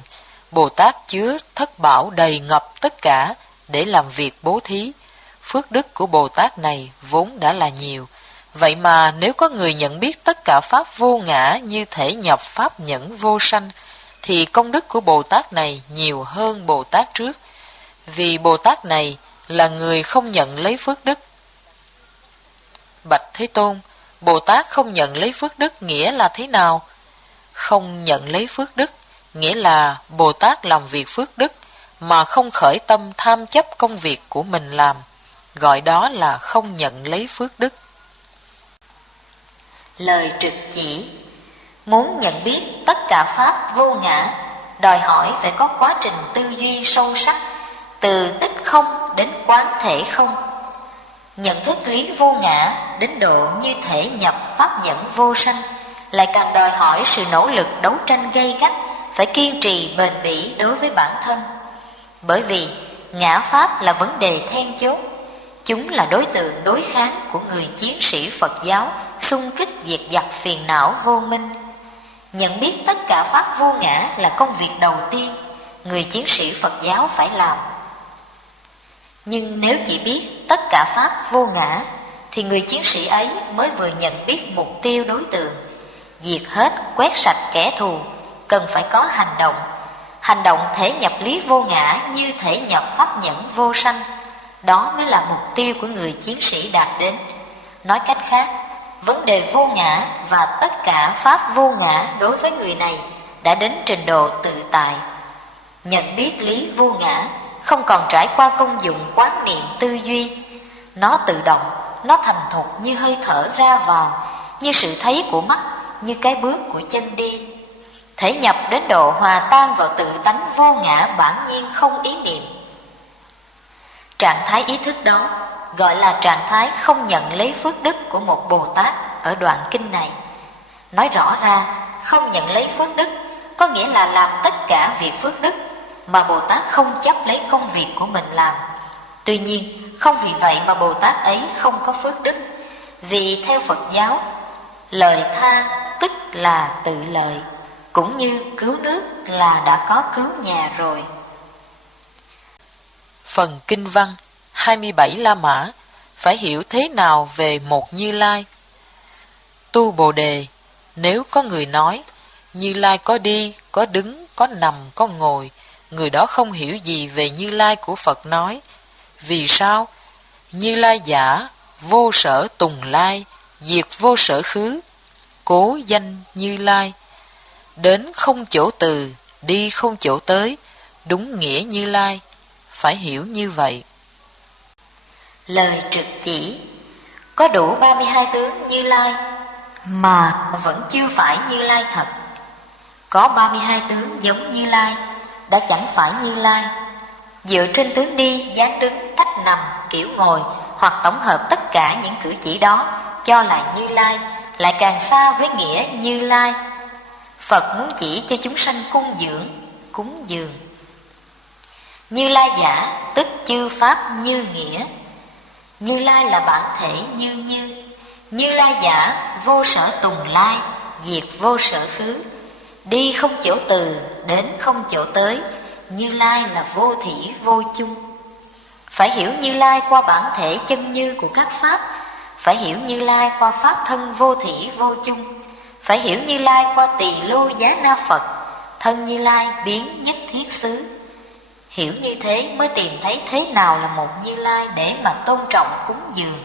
Bồ Tát chứa thất bảo đầy ngập tất cả để làm việc bố thí. Phước đức của Bồ Tát này vốn đã là nhiều. Vậy mà nếu có người nhận biết tất cả pháp vô ngã như thể nhập pháp nhẫn vô sanh, thì công đức của Bồ Tát này nhiều hơn Bồ Tát trước, vì Bồ Tát này là người không nhận lấy phước đức. Bạch Thế Tôn, Bồ Tát không nhận lấy phước đức nghĩa là thế nào? Không nhận lấy phước đức nghĩa là Bồ Tát làm việc phước đức mà không khởi tâm tham chấp công việc của mình làm, gọi đó là không nhận lấy phước đức. Lời trực chỉ. Muốn nhận biết tất cả pháp vô ngã, đòi hỏi phải có quá trình tư duy sâu sắc, từ tích không đến quán thể không. Nhận thức lý vô ngã đến độ như thể nhập pháp nhẫn vô sanh, lại càng đòi hỏi sự nỗ lực đấu tranh gay gắt, phải kiên trì bền bỉ đối với bản thân. Bởi vì ngã pháp là vấn đề then chốt, chúng là đối tượng đối kháng của người chiến sĩ Phật giáo xung kích diệt giặc phiền não vô minh. Nhận biết tất cả pháp vô ngã là công việc đầu tiên người chiến sĩ Phật giáo phải làm. Nhưng nếu chỉ biết tất cả pháp vô ngã, thì người chiến sĩ ấy mới vừa nhận biết mục tiêu đối tượng. Diệt hết, quét sạch kẻ thù, cần phải có hành động. Hành động thể nhập lý vô ngã như thể nhập pháp nhẫn vô sanh, đó mới là mục tiêu của người chiến sĩ đạt đến. Nói cách khác, vấn đề vô ngã và tất cả pháp vô ngã đối với người này đã đến trình độ tự tại. Nhận biết lý vô ngã không còn trải qua công dụng quán niệm tư duy, nó tự động, nó thành thục như hơi thở ra vào, như sự thấy của mắt, như cái bước của chân đi. Thể nhập đến độ hòa tan vào tự tánh vô ngã bản nhiên không ý niệm. Trạng thái ý thức đó gọi là trạng thái không nhận lấy phước đức của một Bồ Tát ở đoạn kinh này. Nói rõ ra, không nhận lấy phước đức có nghĩa là làm tất cả việc phước đức mà Bồ Tát không chấp lấy công việc của mình làm. Tuy nhiên, không vì vậy mà Bồ Tát ấy không có phước đức, vì theo Phật giáo, lời tha tức là tự lợi, cũng như cứu nước là đã có cứu nhà rồi. Phần kinh văn 27 La Mã phải hiểu thế nào về một Như Lai? Tu Bồ Đề, nếu có người nói Như Lai có đi, có đứng, có nằm, có ngồi, người đó không hiểu gì về Như Lai của Phật nói. Vì sao? Như Lai giả, vô sở tùng lai, diệt vô sở khứ, cố danh Như Lai. Đến không chỗ từ, đi không chỗ tới, đúng nghĩa Như Lai. Phải hiểu như vậy. Lời trực chỉ: có đủ 32 tướng Như Lai mà vẫn chưa phải Như Lai thật. Có 32 tướng giống Như Lai đã chẳng phải Như Lai. Dựa trên tướng đi, dáng đứng, cách nằm, kiểu ngồi hoặc tổng hợp tất cả những cử chỉ đó cho là Như Lai, lại càng xa với nghĩa Như Lai. Phật muốn chỉ cho chúng sanh cúng dường. Như Lai giả tức chư pháp như nghĩa. Như Lai là bản thể như. Như Lai giả vô sở tùng lai, diệt vô sở khứ, đi không chỗ từ, đến không chỗ tới. Như Lai là vô thỉ vô chung. Phải hiểu Như Lai qua bản thể chân như của các pháp. Phải hiểu Như Lai qua pháp thân vô thỉ vô chung. Phải hiểu Như Lai qua tỳ lô giá na Phật, thân Như Lai biến nhất thiết xứ. Hiểu như thế mới tìm thấy thế nào là một Như Lai để mà tôn trọng cúng dường.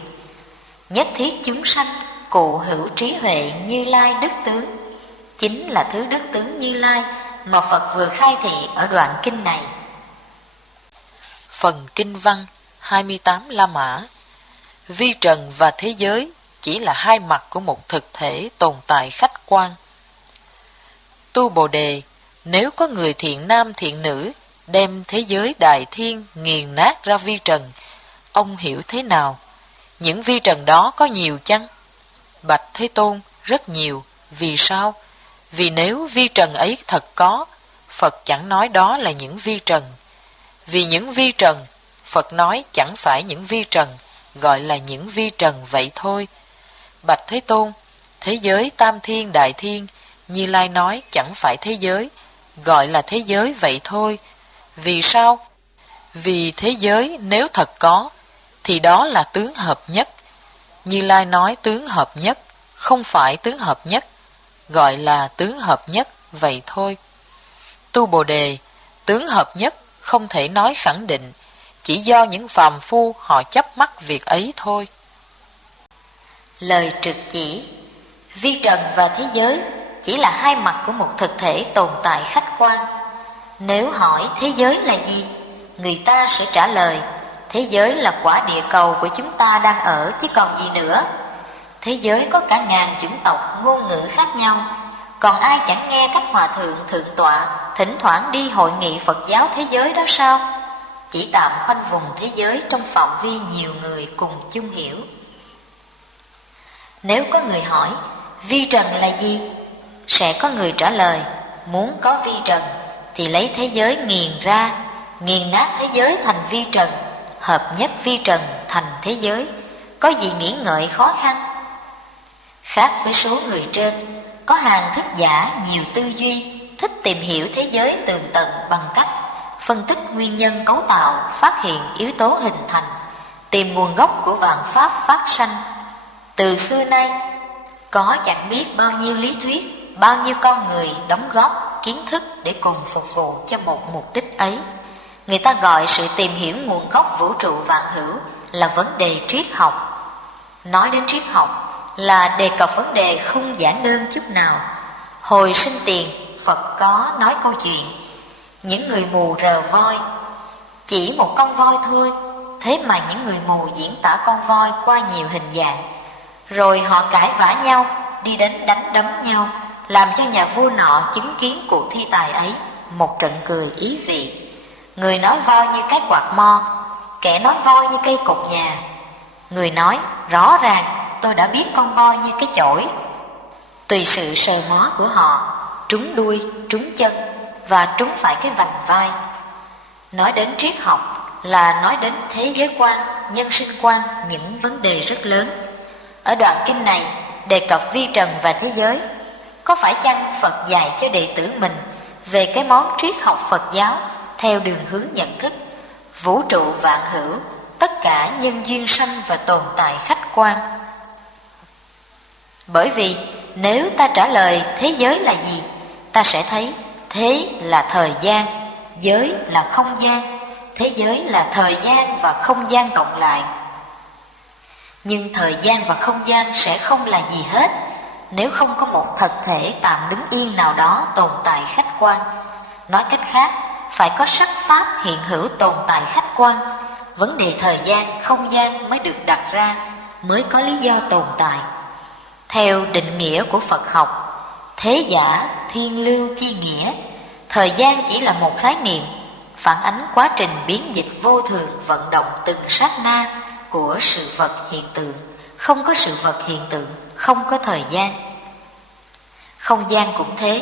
Nhất thiết chúng sanh cụ hữu trí huệ Như Lai đức tướng, chính là thứ đức tướng Như Lai mà Phật vừa khai thị ở đoạn kinh này. Phần kinh văn 28 La Mã. Vi trần và thế giới chỉ là hai mặt của một thực thể tồn tại khách quan. Tu Bồ Đề, nếu có người thiện nam thiện nữ đem thế giới đại thiên nghiền nát ra vi trần, ông hiểu thế nào? Những vi trần đó có nhiều chăng? Bạch Thế Tôn, rất nhiều. Vì sao? Vì nếu vi trần ấy thật có, Phật chẳng nói đó là những vi trần. Vì những vi trần, Phật nói chẳng phải những vi trần, gọi là những vi trần vậy thôi. Bạch Thế Tôn, thế giới tam thiên đại thiên, Như Lai nói chẳng phải thế giới, gọi là thế giới vậy thôi. Vì sao? Vì thế giới nếu thật có, thì đó là tướng hợp nhất. Như Lai nói tướng hợp nhất, không phải tướng hợp nhất, gọi là tướng hợp nhất vậy thôi. Tu Bồ Đề, tướng hợp nhất không thể nói khẳng định, chỉ do những phàm phu họ chấp mắc việc ấy thôi. Lời trực chỉ: vi trần và thế giới chỉ là hai mặt của một thực thể tồn tại khách quan. Nếu hỏi thế giới là gì, người ta sẽ trả lời thế giới là quả địa cầu của chúng ta đang ở chứ còn gì nữa. Thế giới có cả ngàn chủng tộc, ngôn ngữ khác nhau, còn ai chẳng nghe các hòa thượng thượng tọa thỉnh thoảng đi hội nghị Phật giáo thế giới đó sao? Chỉ tạm khoanh vùng thế giới trong phạm vi nhiều người cùng chung hiểu. Nếu có người hỏi vi trần là gì, sẽ có người trả lời muốn có vi trần thì lấy thế giới nghiền ra, nghiền nát thế giới thành vi trần, hợp nhất vi trần thành thế giới, có gì nghĩ ngợi khó khăn. Khác với số người trên, có hàng thức giả nhiều tư duy, thích tìm hiểu thế giới tường tận bằng cách phân tích nguyên nhân cấu tạo, phát hiện yếu tố hình thành, tìm nguồn gốc của vạn pháp phát sanh. Từ xưa nay, có chẳng biết bao nhiêu lý thuyết, bao nhiêu con người đóng góp kiến thức để cùng phục vụ cho một mục đích ấy. Người ta gọi sự tìm hiểu nguồn gốc vũ trụ vạn hữu là vấn đề triết học. Nói đến triết học là đề cập vấn đề không giản đơn chút nào. Hồi sinh tiền, Phật có nói câu chuyện những người mù rờ voi. Chỉ một con voi thôi, thế mà những người mù diễn tả con voi qua nhiều hình dạng. Rồi họ cãi vã nhau, đi đến đánh đấm nhau, làm cho nhà vua nọ chứng kiến cuộc thi tài ấy, một trận cười ý vị. Người nói voi như cái quạt mo, kẻ nói voi như cây cột nhà. Người nói rõ ràng tôi đã biết con voi như cái chổi. Tùy sự sờ mó của họ, trúng đuôi, trúng chân và trúng phải cái vành vai. Nói đến triết học là nói đến thế giới quan, nhân sinh quan, những vấn đề rất lớn. Ở đoạn kinh này đề cập vi trần và thế giới. Có phải chăng Phật dạy cho đệ tử mình về cái món triết học Phật giáo theo đường hướng nhận thức vũ trụ vạn hữu, tất cả nhân duyên sanh và tồn tại khách quan? Bởi vì nếu ta trả lời thế giới là gì, ta sẽ thấy thế là thời gian, giới là không gian, thế giới là thời gian và không gian cộng lại. Nhưng thời gian và không gian sẽ không là gì hết nếu không có một thực thể tạm đứng yên nào đó tồn tại khách quan. Nói cách khác, phải có sắc pháp hiện hữu tồn tại khách quan, vấn đề thời gian, không gian mới được đặt ra, mới có lý do tồn tại. Theo định nghĩa của Phật học, thế giả thiên lưu chi nghĩa, thời gian chỉ là một khái niệm phản ánh quá trình biến dịch vô thường vận động từng sát na của sự vật hiện tượng. Không có sự vật hiện tượng, không có thời gian. Không gian cũng thế,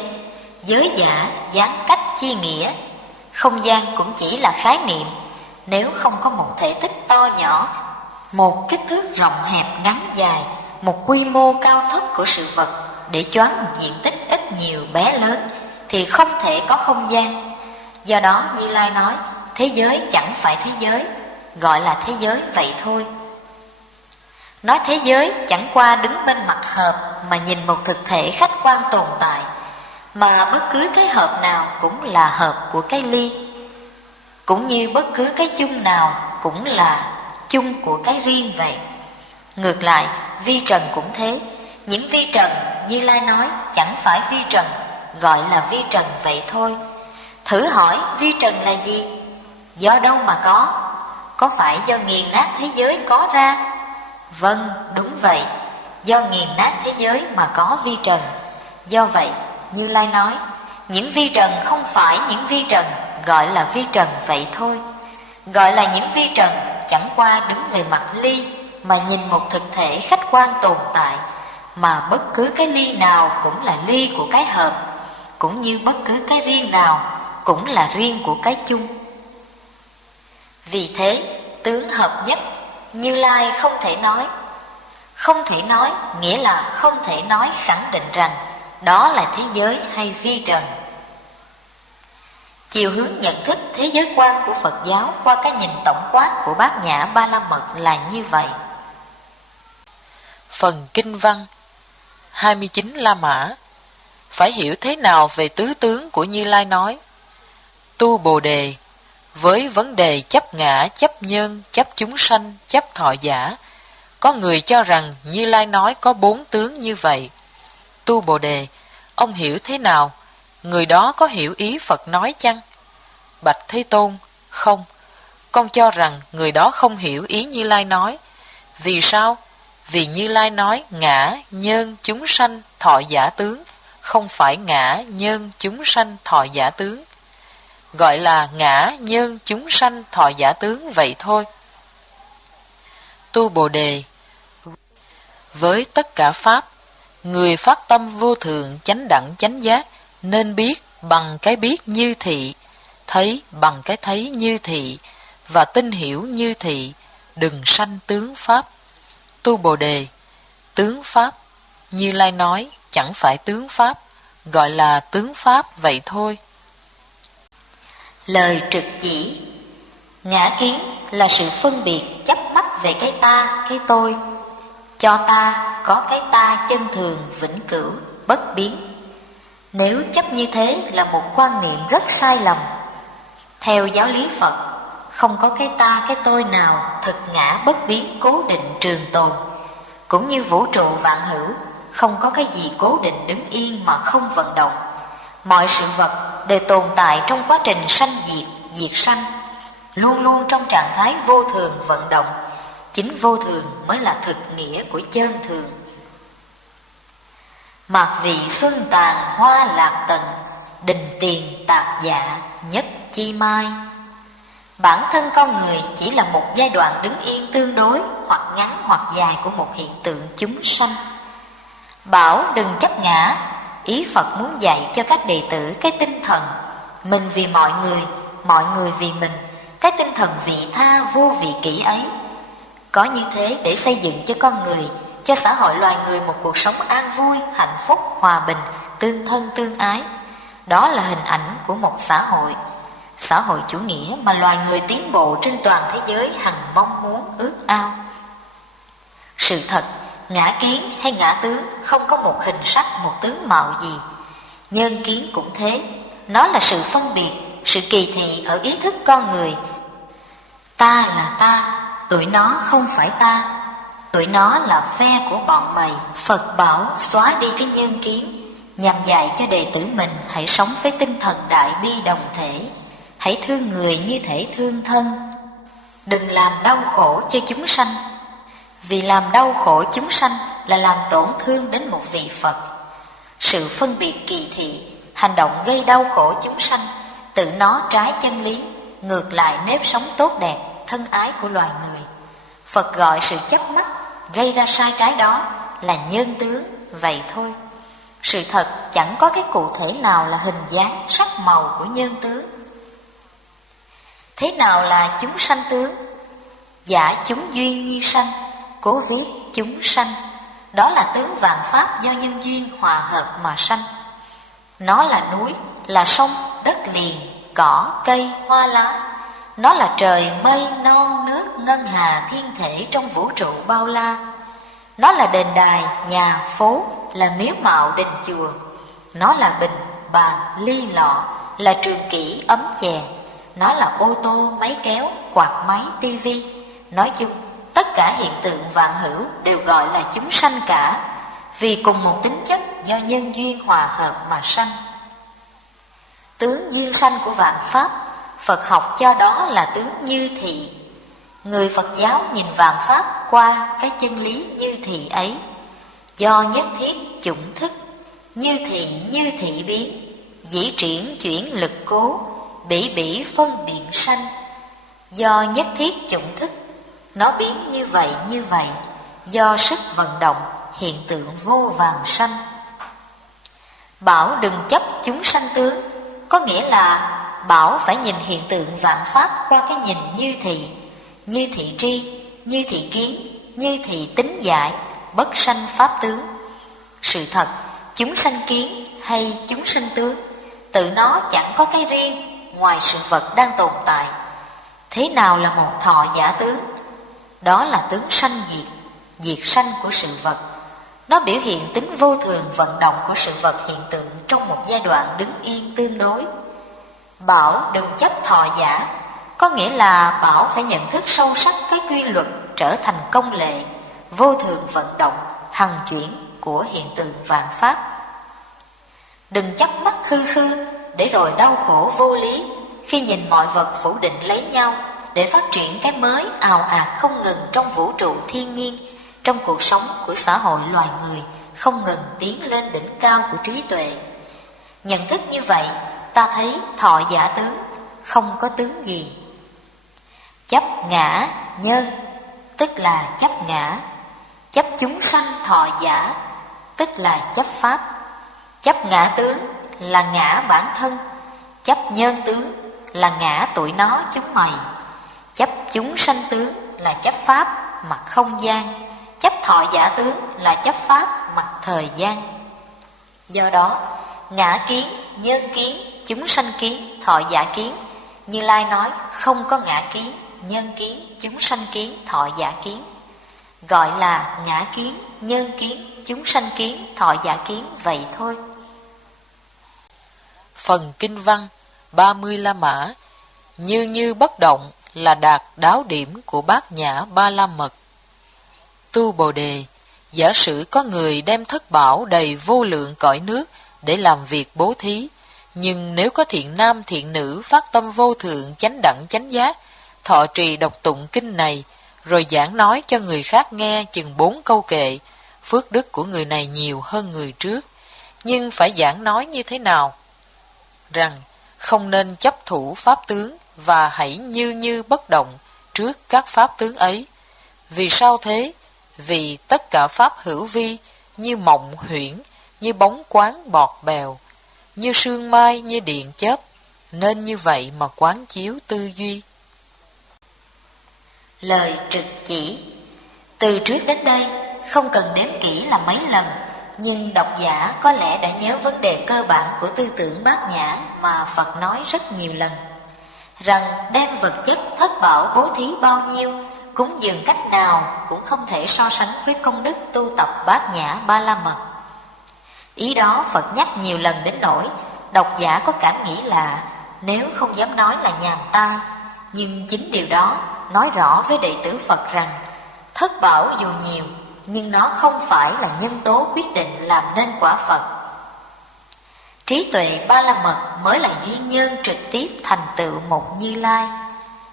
giới giả gián cách chi nghĩa. Không gian cũng chỉ là khái niệm nếu không có một thể tích to nhỏ, một kích thước rộng hẹp ngắn dài, một quy mô cao thấp của sự vật để choán một diện tích ít nhiều bé lớn, thì không thể có không gian. Do đó Như Lai nói thế giới chẳng phải thế giới, gọi là thế giới vậy thôi. Nói thế giới chẳng qua đứng bên mặt hợp mà nhìn một thực thể khách quan tồn tại, mà bất cứ cái hợp nào cũng là hợp của cái ly, cũng như bất cứ cái chung nào cũng là chung của cái riêng vậy. Ngược lại, vi trần cũng thế. Những vi trần Như Lai nói chẳng phải vi trần, gọi là vi trần vậy thôi. Thử hỏi vi trần là gì? Do đâu mà có? Có phải do nghiền nát thế giới có ra? Vâng, đúng vậy, do nghiền nát thế giới mà có vi trần. Do vậy, Như Lai nói, những vi trần không phải những vi trần, gọi là vi trần vậy thôi. Gọi là những vi trần chẳng qua đứng về mặt ly mà nhìn một thực thể khách quan tồn tại, mà bất cứ cái ly nào cũng là ly của cái hợp, cũng như bất cứ cái riêng nào cũng là riêng của cái chung. Vì thế, tướng hợp nhất Như Lai không thể nói. Không thể nói nghĩa là không thể nói khẳng định rằng đó là thế giới hay vi trần. Chiều hướng nhận thức thế giới quan của Phật giáo qua cái nhìn tổng quát của Bát Nhã Ba La Mật là như vậy. Phần kinh văn 29 La Mã. Phải hiểu thế nào về tứ tướng của Như Lai nói? Tu Bồ Đề, với vấn đề chấp ngã, chấp nhân, chấp chúng sanh, chấp thọ giả, có người cho rằng Như Lai nói có 4 tướng như vậy. Tu Bồ Đề, ông hiểu thế nào? Người đó có hiểu ý Phật nói chăng? Bạch Thế Tôn, không. Con cho rằng người đó không hiểu ý Như Lai nói. Vì sao? Vì Như Lai nói ngã, nhân, chúng sanh, thọ giả tướng, không phải ngã, nhân, chúng sanh, thọ giả tướng. Gọi là ngã, nhân, chúng sanh, thọ giả tướng vậy thôi. Tu Bồ Đề, với tất cả Pháp, người phát tâm vô thượng chánh đẳng chánh giác nên biết bằng cái biết như thị, thấy bằng cái thấy như thị, và tin hiểu như thị, đừng sanh tướng Pháp. Tu Bồ Đề, tướng Pháp, Như Lai nói chẳng phải tướng Pháp, gọi là tướng Pháp vậy thôi. Lời trực chỉ. Ngã kiến là sự phân biệt chấp mắc về cái ta, cái tôi. Cho ta có cái ta chân thường, vĩnh cửu, bất biến. Nếu chấp như thế là một quan niệm rất sai lầm. Theo giáo lý Phật, không có cái ta, cái tôi nào thực ngã bất biến cố định trường tồn. Cũng như vũ trụ vạn hữu, không có cái gì cố định đứng yên mà không vận động. Mọi sự vật đều tồn tại trong quá trình sanh diệt, diệt sanh, luôn luôn trong trạng thái vô thường vận động. Chính vô thường mới là thực nghĩa của chân thường. Mạc vị xuân tàn hoa lạc tận, đình tiền tạc dạ nhất chi mai. Bản thân con người chỉ là một giai đoạn đứng yên tương đối hoặc ngắn hoặc dài của một hiện tượng chúng sanh. Bảo đừng chấp ngã, ý Phật muốn dạy cho các đệ tử cái tinh thần mình vì mọi người vì mình, cái tinh thần vị tha vô vị kỷ ấy. Có như thế để xây dựng cho con người, cho xã hội loài người một cuộc sống an vui, hạnh phúc, hòa bình, tương thân tương ái. Đó là hình ảnh của một xã hội chủ nghĩa mà loài người tiến bộ trên toàn thế giới hằng mong muốn ước ao. Sự thật, ngã kiến hay ngã tướng không có một hình sắc, một tướng mạo gì. Nhân kiến cũng thế, nó là sự phân biệt, sự kỳ thị ở ý thức con người. Ta là ta, tụi nó không phải ta, tụi nó là phe của bọn mày. Phật bảo xóa đi cái nhân kiến, nhằm dạy cho đệ tử mình hãy sống với tinh thần đại bi đồng thể, hãy thương người như thể thương thân. Đừng làm đau khổ cho chúng sanh, vì làm đau khổ chúng sanh là làm tổn thương đến một vị Phật. Sự phân biệt kỳ thị, hành động gây đau khổ chúng sanh, tự nó trái chân lý, ngược lại nếp sống tốt đẹp, thân ái của loài người. Phật gọi sự chấp mắc gây ra sai trái đó là nhân tướng, vậy thôi. Sự thật chẳng có cái cụ thể nào là hình dáng, sắc màu của nhân tướng. Thế nào là chúng sanh tướng? Giả chúng duyên nhi sanh, cố viết chúng sanh. Đó là tướng vạn pháp do nhân duyên hòa hợp mà sanh. Nó là núi, là sông, đất liền, cỏ, cây, hoa lá. Nó là trời, mây, non, nước, ngân hà, thiên thể trong vũ trụ bao la. Nó là đền đài, nhà, phố, là miếu mạo đình chùa. Nó là bình, bàn, ly lọ, là trường kỷ, ấm chè. Nó là ô tô, máy kéo, quạt máy, tivi. Nói chung, tất cả hiện tượng vạn hữu đều gọi là chúng sanh cả, vì cùng một tính chất do nhân duyên hòa hợp mà sanh. Tướng duyên sanh của vạn pháp, Phật học cho đó là tướng như thị. Người Phật giáo nhìn vạn pháp qua cái chân lý như thị ấy. Do nhất thiết chủng thức, như thị biến, dĩ triển chuyển lực cố, bỉ phân biện sanh. Do nhất thiết chủng thức, nó biến như vậy, do sức vận động, hiện tượng vô vàn sanh. Bảo đừng chấp chúng sanh tướng, có nghĩa là bảo phải nhìn hiện tượng vạn pháp qua cái nhìn như thị tri, như thị kiến, như thị tính giải, bất sanh pháp tướng. Sự thật, chúng sanh kiến hay chúng sanh tướng, tự nó chẳng có cái riêng ngoài sự vật đang tồn tại. Thế nào là một thọ giả tướng? Đó là tướng sanh diệt, diệt sanh của sự vật. Nó biểu hiện tính vô thường vận động của sự vật hiện tượng trong một giai đoạn đứng yên tương đối. Bảo đừng chấp thọ giả, có nghĩa là bảo phải nhận thức sâu sắc cái quy luật trở thành công lệ, vô thường vận động, hằng chuyển của hiện tượng vạn pháp. Đừng chấp mắc khư để rồi đau khổ vô lý khi nhìn mọi vật phủ định lấy nhau để phát triển cái mới ào ạt không ngừng trong vũ trụ thiên nhiên, trong cuộc sống của xã hội loài người không ngừng tiến lên đỉnh cao của trí tuệ. Nhận thức như vậy, ta thấy thọ giả tướng không có tướng gì. Chấp ngã nhân, tức là chấp ngã. Chấp chúng sanh thọ giả, tức là chấp pháp. Chấp ngã tướng là ngã bản thân, chấp nhân tướng là ngã tụi nó chúng mày. Chấp chúng sanh tướng là chấp pháp mặt không gian, chấp thọ giả tướng là chấp pháp mặt thời gian. Do đó, ngã kiến, nhân kiến, chúng sanh kiến, thọ giả kiến, Như Lai nói không có ngã kiến, nhân kiến, chúng sanh kiến, thọ giả kiến. Gọi là ngã kiến, nhân kiến, chúng sanh kiến, thọ giả kiến vậy thôi. Phần kinh văn 30 La Mã, như bất động là đạt đáo điểm của Bát Nhã Ba La Mật. Tu Bồ Đề, giả sử có người đem thất bảo đầy vô lượng cõi nước để làm việc bố thí, nhưng nếu có thiện nam thiện nữ phát tâm vô thượng chánh đẳng chánh giác, thọ trì đọc tụng kinh này, rồi giảng nói cho người khác nghe chừng 4 câu kệ, phước đức của người này nhiều hơn người trước, nhưng phải giảng nói như thế nào? Rằng không nên chấp thủ pháp tướng và hãy như bất động trước các pháp tướng ấy. Vì sao thế? Vì tất cả pháp hữu vi như mộng huyễn, như bóng quáng bọt bèo, như sương mai, như điện chớp, nên như vậy mà quán chiếu tư duy. Lời trực chỉ. Từ trước đến đây, không cần đếm kỹ là mấy lần, nhưng độc giả có lẽ đã nhớ vấn đề cơ bản của tư tưởng Bát Nhã mà Phật nói rất nhiều lần. Rằng đem vật chất thất bảo bố thí bao nhiêu, cúng dường cách nào cũng không thể so sánh với công đức tu tập Bát Nhã Ba La Mật. Ý đó Phật nhắc nhiều lần đến nỗi độc giả có cảm nghĩ là nếu không dám nói là nhàm tai, nhưng chính điều đó nói rõ với đệ tử Phật rằng thất bảo dù nhiều, nhưng nó không phải là nhân tố quyết định làm nên quả Phật. Trí tuệ Ba La Mật mới là duyên nhân trực tiếp thành tựu một Như Lai.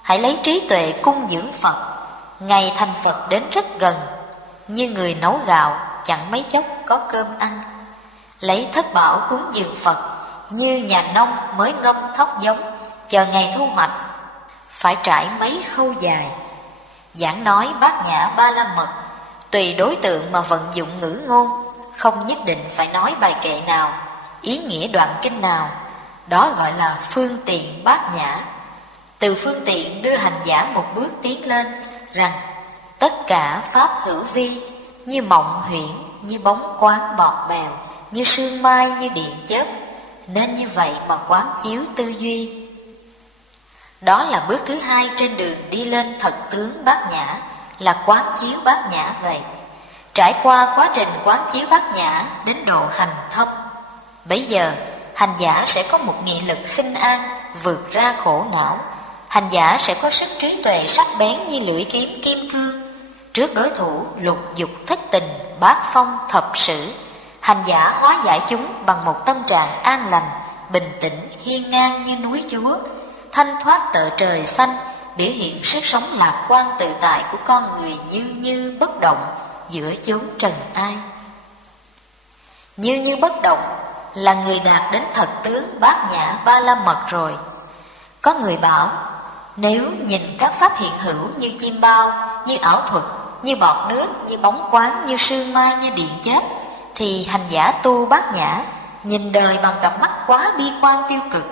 Hãy lấy trí tuệ cung dưỡng Phật, ngày thành Phật đến rất gần, như người nấu gạo chẳng mấy chốc có cơm ăn. Lấy thất bảo cúng dường Phật, như nhà nông mới ngâm thóc giống, chờ ngày thu hoạch, phải trải mấy khâu dài. Giảng nói Bát Nhã Ba La Mật, tùy đối tượng mà vận dụng ngữ ngôn, không nhất định phải nói bài kệ nào, ý nghĩa đoạn kinh nào. Đó gọi là phương tiện Bát Nhã. Từ phương tiện đưa hành giả một bước tiến lên, rằng tất cả pháp hữu vi như mộng huyễn, như bóng quáng bọt bèo, như sương mai, như điện chớp, nên như vậy mà quán chiếu tư duy. Đó là bước thứ hai trên đường đi lên thật tướng Bát Nhã, là quán chiếu Bát Nhã vậy. Trải qua quá trình quán chiếu Bát Nhã đến độ hành thâm, bấy giờ hành giả sẽ có một nghị lực khinh an, vượt ra khổ não. Hành giả sẽ có sức trí tuệ sắc bén như lưỡi kiếm kim cương. Trước đối thủ lục dục thất tình, bát phong thập sử, hành giả hóa giải chúng bằng một tâm trạng an lành, bình tĩnh, hiên ngang như núi Chúa, thanh thoát tợ trời xanh, biểu hiện sức sống lạc quan tự tại của con người như bất động giữa chốn trần ai. Như bất động là người đạt đến thật tướng Bát Nhã Ba La Mật rồi. Có người bảo, nếu nhìn các pháp hiện hữu như chim bao, như ảo thuật, như bọt nước, như bóng quáng, như sương mai, như điện chớp, thì hành giả tu Bát Nhã nhìn đời bằng cặp mắt quá bi quan tiêu cực.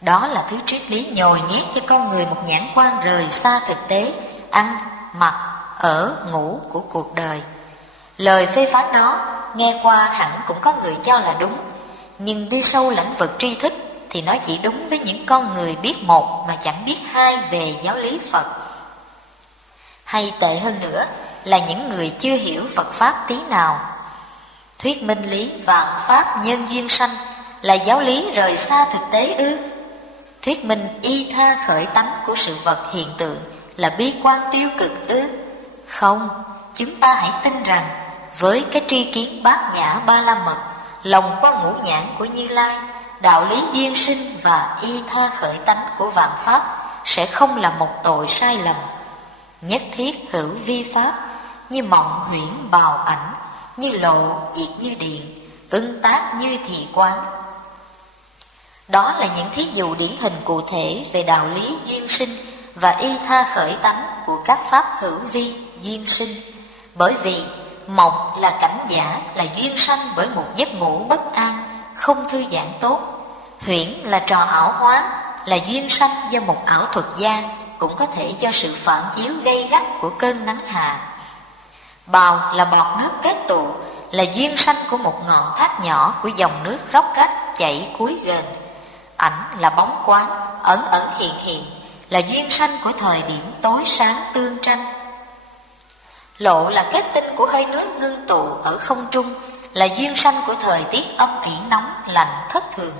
Đó là thứ triết lý nhồi nhét cho con người một nhãn quan rời xa thực tế ăn, mặc, ở, ngủ của cuộc đời. Lời phê phán đó nghe qua hẳn cũng có người cho là đúng, nhưng đi sâu lĩnh vực tri thức thì nó chỉ đúng với những con người biết một mà chẳng biết hai về giáo lý Phật. Hay tệ hơn nữa là những người chưa hiểu Phật Pháp tí nào. Thuyết minh lý vạn pháp nhân duyên sanh là giáo lý rời xa thực tế ư? Thuyết minh y tha khởi tánh của sự vật hiện tượng là bi quan tiêu cực ư? Không, chúng ta hãy tin rằng với cái tri kiến Bát Nhã Ba La Mật, lòng qua ngũ nhãn của Như Lai, đạo lý duyên sinh và y tha khởi tánh của vạn pháp sẽ không là một tội sai lầm. Nhất thiết hữu vi pháp, như mộng huyễn bào ảnh, như lộ diệt như điện, ứng tác như thị quán. Đó là những thí dụ điển hình cụ thể về đạo lý duyên sinh và y tha khởi tánh của các pháp hữu vi duyên sinh. Bởi vì mộng là cảnh giả, là duyên sanh bởi một giấc ngủ bất an, không thư giãn tốt. Huyễn là trò ảo hóa, là duyên sanh do một ảo thuật gia, cũng có thể do sự phản chiếu gay gắt của cơn nắng hạ. Bào là bọt nước kết tụ, là duyên sanh của một ngọn thác nhỏ của dòng nước róc rách chảy cuối gần. Ảnh là bóng quáng, ẩn ẩn hiện hiện, là duyên sanh của thời điểm tối sáng tương tranh. Lộ là kết tinh của hơi nước ngưng tụ ở không trung, là duyên sanh của thời tiết âm ỉ nóng lạnh thất thường.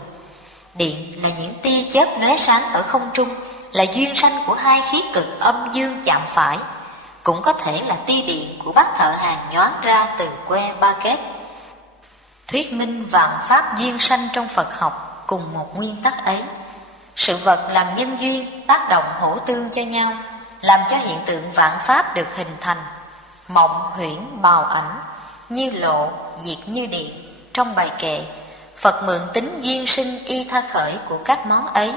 Điện là những tia chớp lóe sáng ở không trung, là duyên sanh của hai khí cực âm dương chạm phải. Cũng có thể là tia điện của bác thợ hàn nhoáng ra từ que ba kết. Thuyết minh vạn pháp duyên sanh trong Phật học cùng một nguyên tắc ấy. Sự vật làm nhân duyên tác động hỗ tương cho nhau, làm cho hiện tượng vạn pháp được hình thành. Mộng huyễn bào ảnh, như lộ diệt như điện, trong bài kệ, Phật mượn tính duyên sinh y tha khởi của các món ấy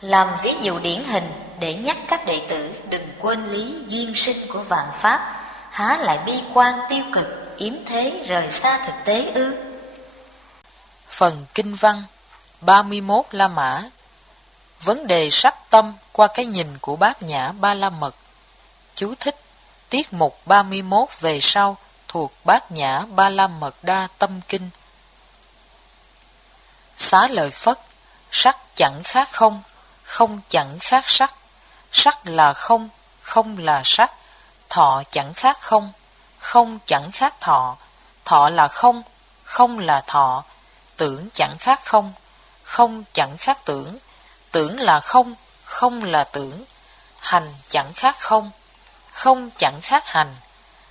làm ví dụ điển hình để nhắc các đệ tử đừng quên lý duyên sinh của vạn pháp, há lại bi quan tiêu cực, yếm thế rời xa thực tế ư? Phần kinh văn 31 La Mã. Vấn đề sắc tâm qua cái nhìn của Bát Nhã Ba La Mật. Chú thích: tiết mục 31 về sau thuộc Bát Nhã Ba La Mật Đa Tâm Kinh. Xá lợi Phất: sắc chẳng khác không, không chẳng khác sắc, sắc là không, không là sắc, thọ chẳng khác không, không chẳng khác thọ, thọ là không, không là thọ, tưởng chẳng khác không, không chẳng khác tưởng, tưởng là không, không là tưởng, hành chẳng khác không, không chẳng khác hành,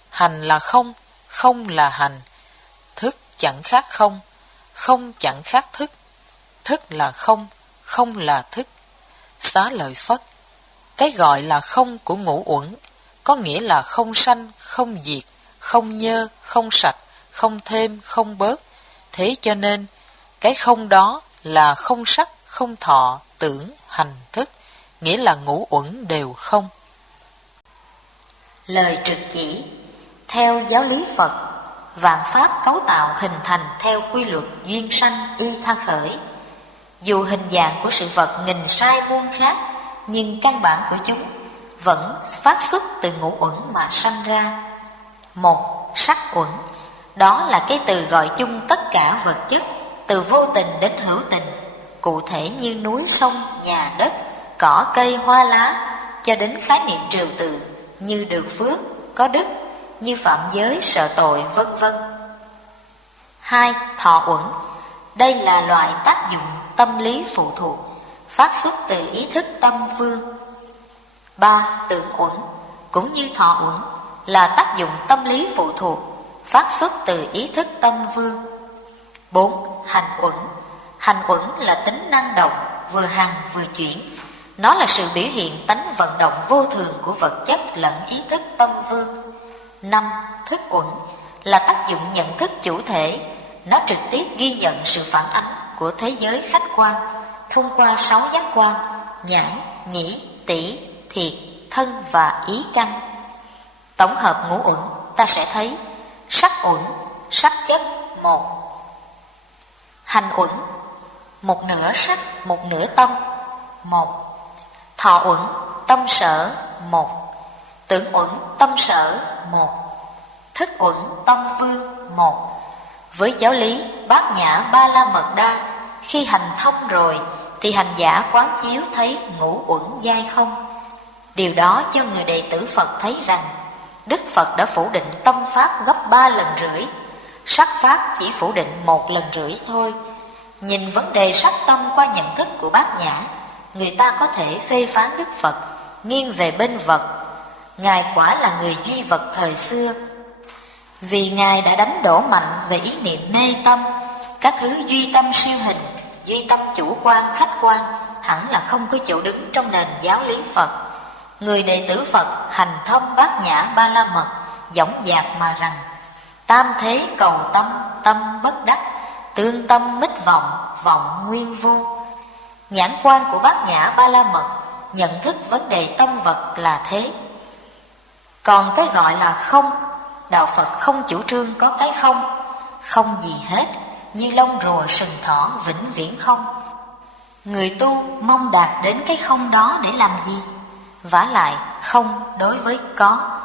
hành là không, không là hành, thức chẳng khác không, không chẳng khác thức, thức là không, không là thức. Xá lợi Phất: cái gọi là không của ngũ uẩn có nghĩa là không sanh, không diệt, không nhơ, không sạch, không thêm, không bớt. Thế cho nên cái không đó là không sắc, không thọ, tưởng, hành, thức, nghĩa là ngũ uẩn đều không. Lời trực chỉ: theo giáo lý Phật, vạn pháp cấu tạo hình thành theo quy luật duyên sanh y tha khởi. Dù hình dạng của sự vật nghìn sai muôn khác, nhưng căn bản của chúng vẫn phát xuất từ ngũ uẩn mà sanh ra. Một, sắc uẩn. Đó là cái từ gọi chung tất cả vật chất, từ vô tình đến hữu tình, cụ thể như núi sông, nhà đất, cỏ cây hoa lá, cho đến khái niệm trừu tượng như được phước, có đức, như phạm giới, sợ tội, vân vân. Hai, thọ uẩn. Đây là loại tác dụng tâm lý phụ thuộc, phát xuất từ ý thức tâm phương. Ba, tưởng uẩn. Cũng như thọ uẩn, là tác dụng tâm lý phụ thuộc, phát xuất từ ý thức tâm vương. 4. Hành uẩn. Hành uẩn là tính năng động, vừa hằng vừa chuyển. Nó là sự biểu hiện tánh vận động vô thường của vật chất lẫn ý thức tâm vương. 5. Thức uẩn là tác dụng nhận thức chủ thể. Nó trực tiếp ghi nhận sự phản ánh của thế giới khách quan thông qua 6 giác quan: nhãn, nhĩ, tỷ, thiệt, thân và ý căn. Tổng hợp ngũ uẩn, ta sẽ thấy sắc uẩn, sắc chất 1. Hành uẩn, một nửa sắc, một nửa tâm 1. Thọ uẩn, tâm sở 1. Tưởng uẩn, tâm sở 1. Thức uẩn, tâm phương 1. Với giáo lý Bát Nhã Ba La Mật Đa, khi hành thông rồi thì hành giả quán chiếu thấy ngũ uẩn giai không. Điều đó cho người đệ tử Phật thấy rằng Đức Phật đã phủ định tâm pháp gấp 3 lần rưỡi, sắc pháp chỉ phủ định 1 lần rưỡi thôi. Nhìn vấn đề sắc tâm qua nhận thức của Bát Nhã, người ta có thể phê phán Đức Phật nghiêng về bên vật. Ngài quả là người duy vật thời xưa, vì Ngài đã đánh đổ mạnh về ý niệm mê tâm. Các thứ duy tâm siêu hình, duy tâm chủ quan, khách quan hẳn là không có chỗ đứng trong nền giáo lý Phật. Người đệ tử Phật hành thông Bát Nhã Ba La Mật, dõng dạc mà rằng: tam thế cầu tâm, tâm bất đắc, tương tâm mít vọng, vọng nguyên vô. Nhãn quan của Bát Nhã Ba La Mật nhận thức vấn đề tâm vật là thế. Còn cái gọi là không, đạo Phật không chủ trương có cái không, không gì hết, như lông rùa sừng thỏ vĩnh viễn không. Người tu mong đạt đến cái không đó để làm gì? Vả lại không đối với có.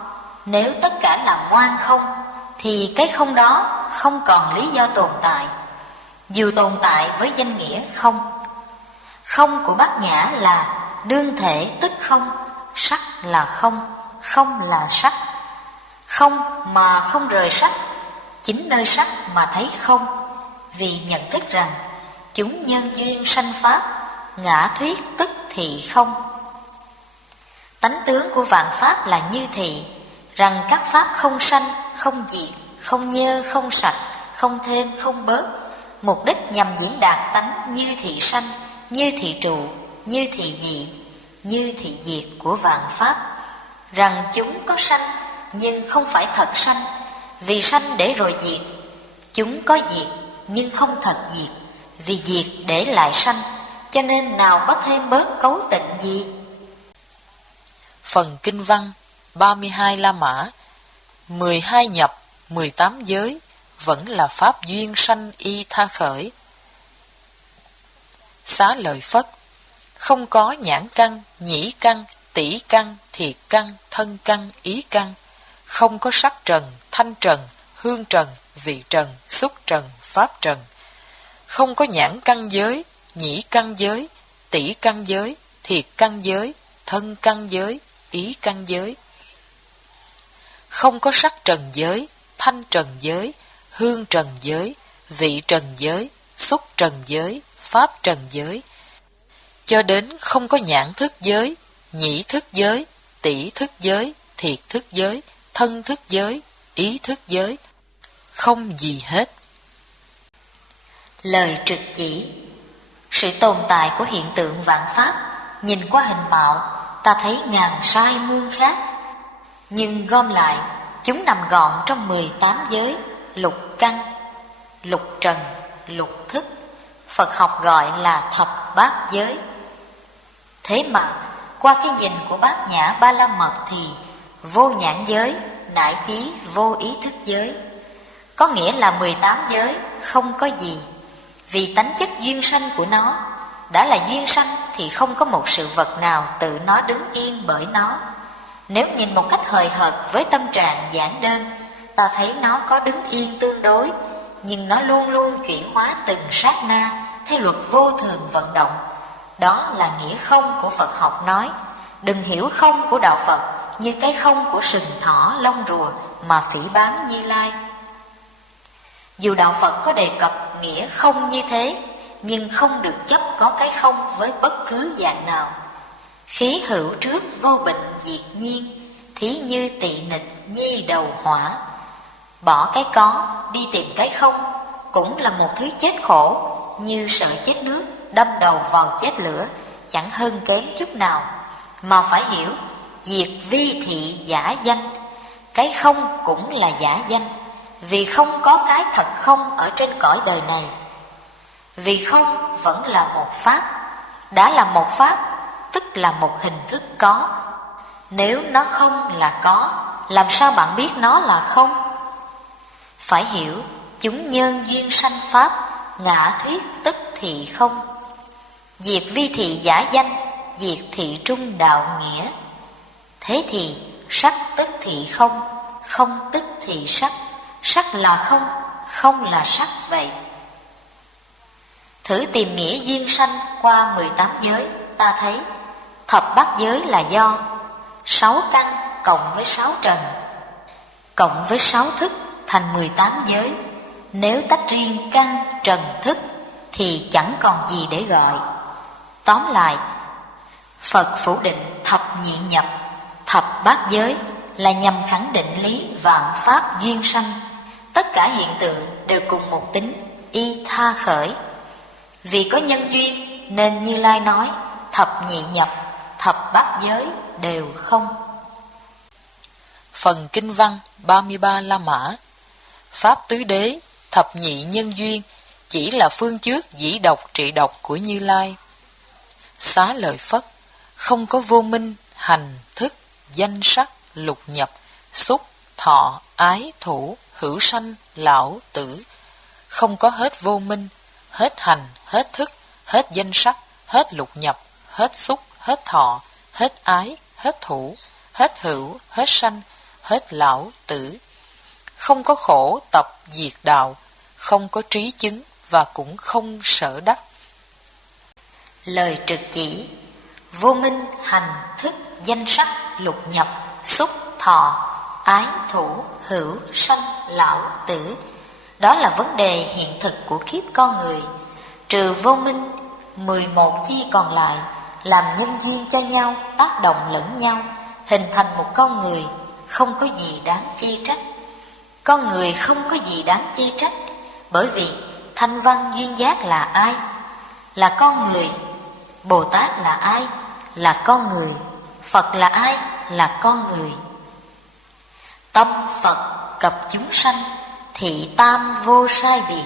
Nếu tất cả là ngoan không, thì cái không đó không còn lý do tồn tại, dù tồn tại với danh nghĩa không. Không của Bát Nhã là đương thể tức không, sắc là không, không là sắc. Không mà không rời sắc, chính nơi sắc mà thấy không, vì nhận thức rằng chúng nhân duyên sanh pháp, ngã thuyết tức thị không. Tánh tướng của vạn pháp là như thị, rằng các pháp không sanh, không diệt, không nhơ, không sạch, không thêm, không bớt, mục đích nhằm diễn đạt tánh như thị sanh, như thị trụ, như thị dị, như thị diệt của vạn pháp. Rằng chúng có sanh nhưng không phải thật sanh, vì sanh để rồi diệt. Chúng có diệt nhưng không thật diệt, vì diệt để lại sanh, cho nên nào có thêm bớt cấu tịnh gì. Phần kinh văn 32 La Mã, 12 nhập, 18 giới vẫn là pháp duyên sanh y tha khởi. Xá Lợi Phất, không có nhãn căn, nhĩ căn, tỷ căn, thiệt căn, thân căn, ý căn, không có sắc trần, thanh trần, hương trần, vị trần, xúc trần, pháp trần, không có nhãn căn giới, nhĩ căn giới, tỷ căn giới, thiệt căn giới, thân căn giới, ý căn giới, không có sắc trần giới, thanh trần giới, hương trần giới, vị trần giới, xúc trần giới, pháp trần giới, cho đến không có nhãn thức giới, nhĩ thức giới, tỷ thức giới, thiệt thức giới, thân thức giới, ý thức giới, không gì hết. Lời trực chỉ: sự tồn tại của hiện tượng vạn pháp, nhìn qua hình mạo, ta thấy ngàn sai muôn khác, nhưng gom lại, chúng nằm gọn trong 18 giới, lục căn, lục trần, lục thức, Phật học gọi là thập bát giới. Thế mà, qua cái nhìn của Bát Nhã Ba La Mật thì vô nhãn giới, nại chí vô ý thức giới, có nghĩa là 18 giới không có gì, vì tánh chất duyên sanh của nó. Đã là duyên sanh thì không có một sự vật nào tự nó đứng yên bởi nó. Nếu nhìn một cách hời hợt với tâm trạng giản đơn, ta thấy nó có đứng yên tương đối, nhưng nó luôn luôn chuyển hóa từng sát na theo luật vô thường vận động. Đó là nghĩa không của Phật học nói. Đừng hiểu không của đạo Phật như cái không của sừng thỏ lông rùa mà phỉ báng Như Lai. Dù đạo Phật có đề cập nghĩa không như thế, nhưng không được chấp có cái không với bất cứ dạng nào. Khí hữu trước vô bệnh diệt nhiên, thí như tị nịch nhi đầu hỏa. Bỏ cái có đi tìm cái không cũng là một thứ chết khổ, như sợ chết nước đâm đầu vào chết lửa, chẳng hơn kém chút nào. Mà phải hiểu, diệt vi thị giả danh, cái không cũng là giả danh, vì không có cái thật không ở trên cõi đời này. Vì không vẫn là một pháp, đã là một pháp tức là một hình thức có. Nếu nó không là có, làm sao bạn biết nó là không? Phải hiểu, chúng nhân duyên sanh pháp, ngã thuyết tức thị không. Diệt vi thị giả danh, diệt thị trung đạo nghĩa. Thế thì sắc tức thị không, không tức thị sắc, sắc là không, không là sắc vậy. Thử tìm nghĩa duyên sanh qua 18 giới, ta thấy thập bát giới là do 6 căn cộng với 6 trần, cộng với 6 thức thành 18 giới. Nếu tách riêng căn, trần, thức thì chẳng còn gì để gọi. Tóm lại, Phật phủ định thập nhị nhập, thập bát giới là nhằm khẳng định lý vạn pháp duyên sanh. Tất cả hiện tượng đều cùng một tính y tha khởi. Vì có nhân duyên nên Như Lai nói thập nhị nhập, thập bát giới đều không. Phần kinh văn 33 La Mã, pháp tứ đế, thập nhị nhân duyên chỉ là phương trước dĩ độc trị độc của Như Lai. Xá Lợi Phất, không có vô minh, hành, thức, danh sắc, lục nhập, xúc, thọ, ái, thủ, hữu sanh, lão, tử. Không có hết vô minh, hết hành, hết thức, hết danh sắc, hết lục nhập, hết xúc, hết thọ, hết ái, hết thủ, hết hữu, hết sanh, hết lão, tử. Không có khổ tập diệt đạo, không có trí chứng và cũng không sở đắc. Lời trực chỉ: vô minh, hành, thức, danh sắc, lục nhập, xúc, thọ, ái, thủ, hữu, sanh, lão, tử. Đó là vấn đề hiện thực của kiếp con người. Trừ vô minh, 11 chi còn lại làm nhân duyên cho nhau, tác động lẫn nhau, hình thành một con người, không có gì đáng chê trách. Con người không có gì đáng chê trách, bởi vì thanh văn duyên giác là ai? Là con người. Bồ Tát là ai? Là con người. Phật là ai? Là con người. Tâm Phật cập chúng sanh, thị tam vô sai biệt.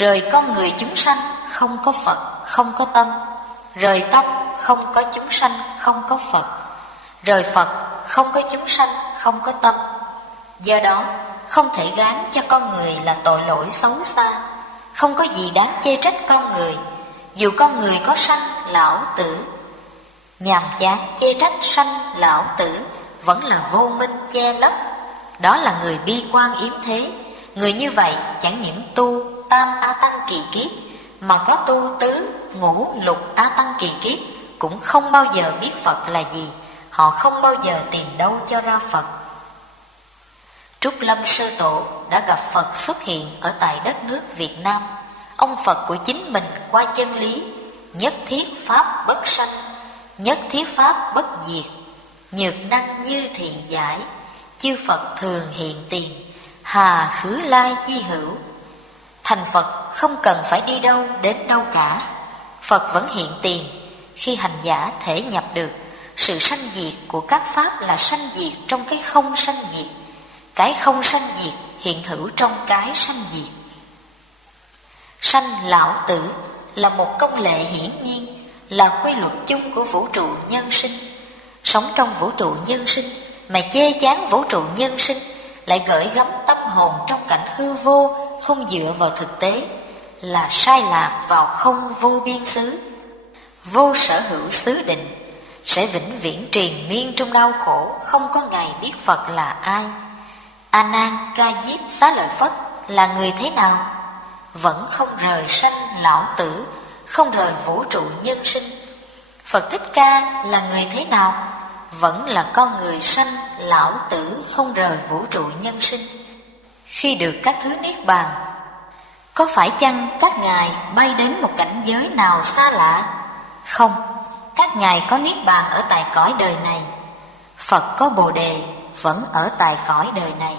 Rời con người chúng sanh không có Phật, không có tâm. Rời tâm không có chúng sanh, không có Phật. Rời Phật không có chúng sanh, không có tâm. Do đó không thể gán cho con người là tội lỗi xấu xa. Không có gì đáng chê trách con người, dù con người có sanh lão tử. Nhàm chán chê trách sanh lão tử vẫn là vô minh che lấp. Đó là người bi quan yếm thế. Người như vậy chẳng những tu tam a tăng kỳ kiếp, mà có tu tứ ngũ lục a tăng kỳ kiếp cũng không bao giờ biết Phật là gì. Họ không bao giờ tìm đâu cho ra Phật. Trúc Lâm Sơ Tổ đã gặp Phật xuất hiện ở tại đất nước Việt Nam. Ông Phật của chính mình qua chân lý nhất thiết pháp bất sanh, nhất thiết pháp bất diệt, nhược năng như thị giải, chư Phật thường hiện tiền, hà khứ lai chi hữu. Thành Phật không cần phải đi đâu đến đâu cả. Phật vẫn hiện tiền. Khi hành giả thể nhập được sự sanh diệt của các pháp là sanh diệt trong cái không sanh diệt, cái không sanh diệt hiện hữu trong cái sanh diệt. Sanh lão tử là một công lệ hiển nhiên, là quy luật chung của vũ trụ nhân sinh. Sống trong vũ trụ nhân sinh mà chê chán vũ trụ nhân sinh, lại gửi gắm tâm hồn trong cảnh hư vô, không dựa vào thực tế, là sai lạc vào không vô biên xứ, vô sở hữu xứ định, sẽ vĩnh viễn triền miên trong đau khổ, không có ngày biết Phật là ai. A Nan Ca Diếp Xá Lợi Phất là người thế nào? Vẫn không rời sanh lão tử, không rời vũ trụ nhân sinh. Phật Thích Ca là người thế nào? Vẫn là con người sanh lão tử, không rời vũ trụ nhân sinh. Khi được các thứ niết bàn, có phải chăng các ngài bay đến một cảnh giới nào xa lạ? Không, các ngài có niết bàn ở tại cõi đời này. Phật có Bồ Đề vẫn ở tại cõi đời này.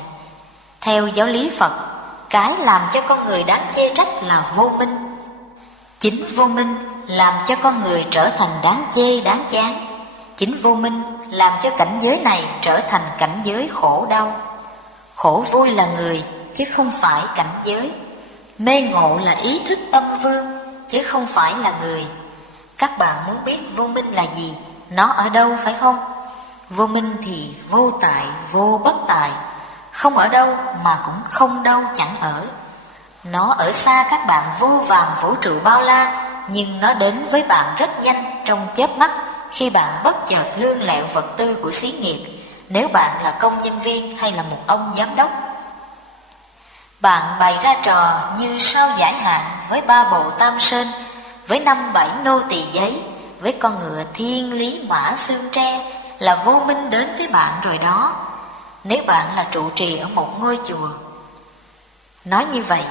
Theo giáo lý Phật, cái làm cho con người đáng chê trách là vô minh. Chính vô minh làm cho con người trở thành đáng chê đáng chán. Chính vô minh làm cho cảnh giới này trở thành cảnh giới khổ đau. Khổ vui là người chứ không phải cảnh giới. Mê ngộ là ý thức tâm vương chứ không phải là người. Các bạn muốn biết vô minh là gì, nó ở đâu phải không? Vô minh thì vô tại, vô bất tại, không ở đâu mà cũng không đâu chẳng ở. Nó ở xa các bạn vô vàn vũ trụ bao la, nhưng nó đến với bạn rất nhanh trong chớp mắt khi bạn bất chợt lương lẹo vật tư của xí nghiệp. Nếu bạn là công nhân viên hay là một ông giám đốc, bạn bày ra trò như sao giải hạn với 3 bộ tam sơn, với 5-7 nô tỳ giấy, với con ngựa thiên lý mã xương tre, là vô minh đến với bạn rồi đó. Nếu bạn là trụ trì ở một ngôi chùa, nói như vậy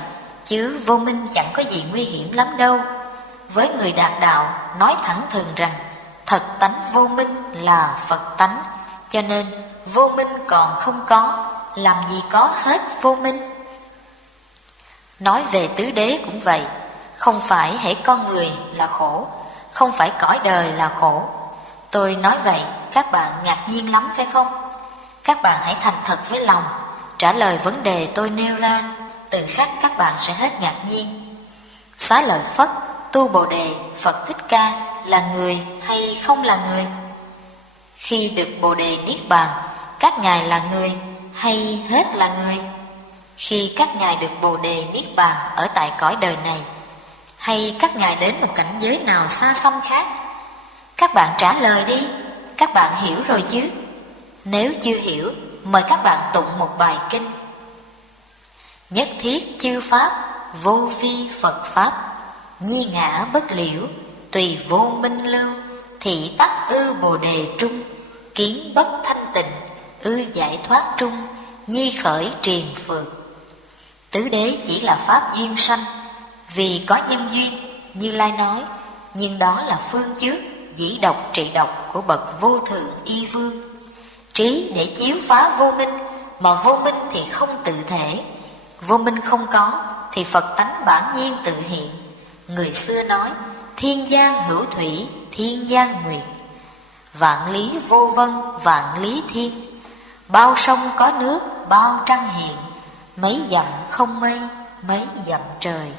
chứ vô minh chẳng có gì nguy hiểm lắm đâu. Với người đạt đạo, nói thẳng thừng rằng thật tánh vô minh là Phật tánh, cho nên vô minh còn không có, làm gì có hết vô minh. Nói về tứ đế cũng vậy, không phải hễ con người là khổ, không phải cõi đời là khổ. Tôi nói vậy các bạn ngạc nhiên lắm phải không? Các bạn hãy thành thật với lòng, trả lời vấn đề tôi nêu ra, từ khắc các bạn sẽ hết ngạc nhiên. Xá Lợi Phất, tu Bồ Đề, Phật Thích Ca là người hay không là người? Khi được Bồ Đề niết bàn, các ngài là người hay hết là người? Khi các ngài được Bồ Đề niết bàn ở tại cõi đời này, hay các ngài đến một cảnh giới nào xa xăm khác? Các bạn trả lời đi, các bạn hiểu rồi chứ? Nếu chưa hiểu, mời các bạn tụng một bài kinh. Nhất thiết chư pháp, vô vi Phật pháp, nhi ngã bất liễu, tùy vô minh lưu, thị tắc ư Bồ Đề trung, kiến bất thanh tịnh, ư giải thoát trung, nhi khởi triền phượt. Tứ đế chỉ là pháp duyên sanh, vì có nhân duyên, Như Lai nói, nhưng đó là phương trước dĩ độc trị độc của bậc vô thượng y vương. Trí để chiếu phá vô minh, mà vô minh thì không tự thể. Vô minh không có thì Phật tánh bản nhiên tự hiện. Người xưa nói thiên giang hữu thủy, thiên giang nguyệt, vạn lý vô vân, vạn lý thiên. Bao sông có nước, bao trăng hiện, mấy dặm không mây, mấy dặm trời.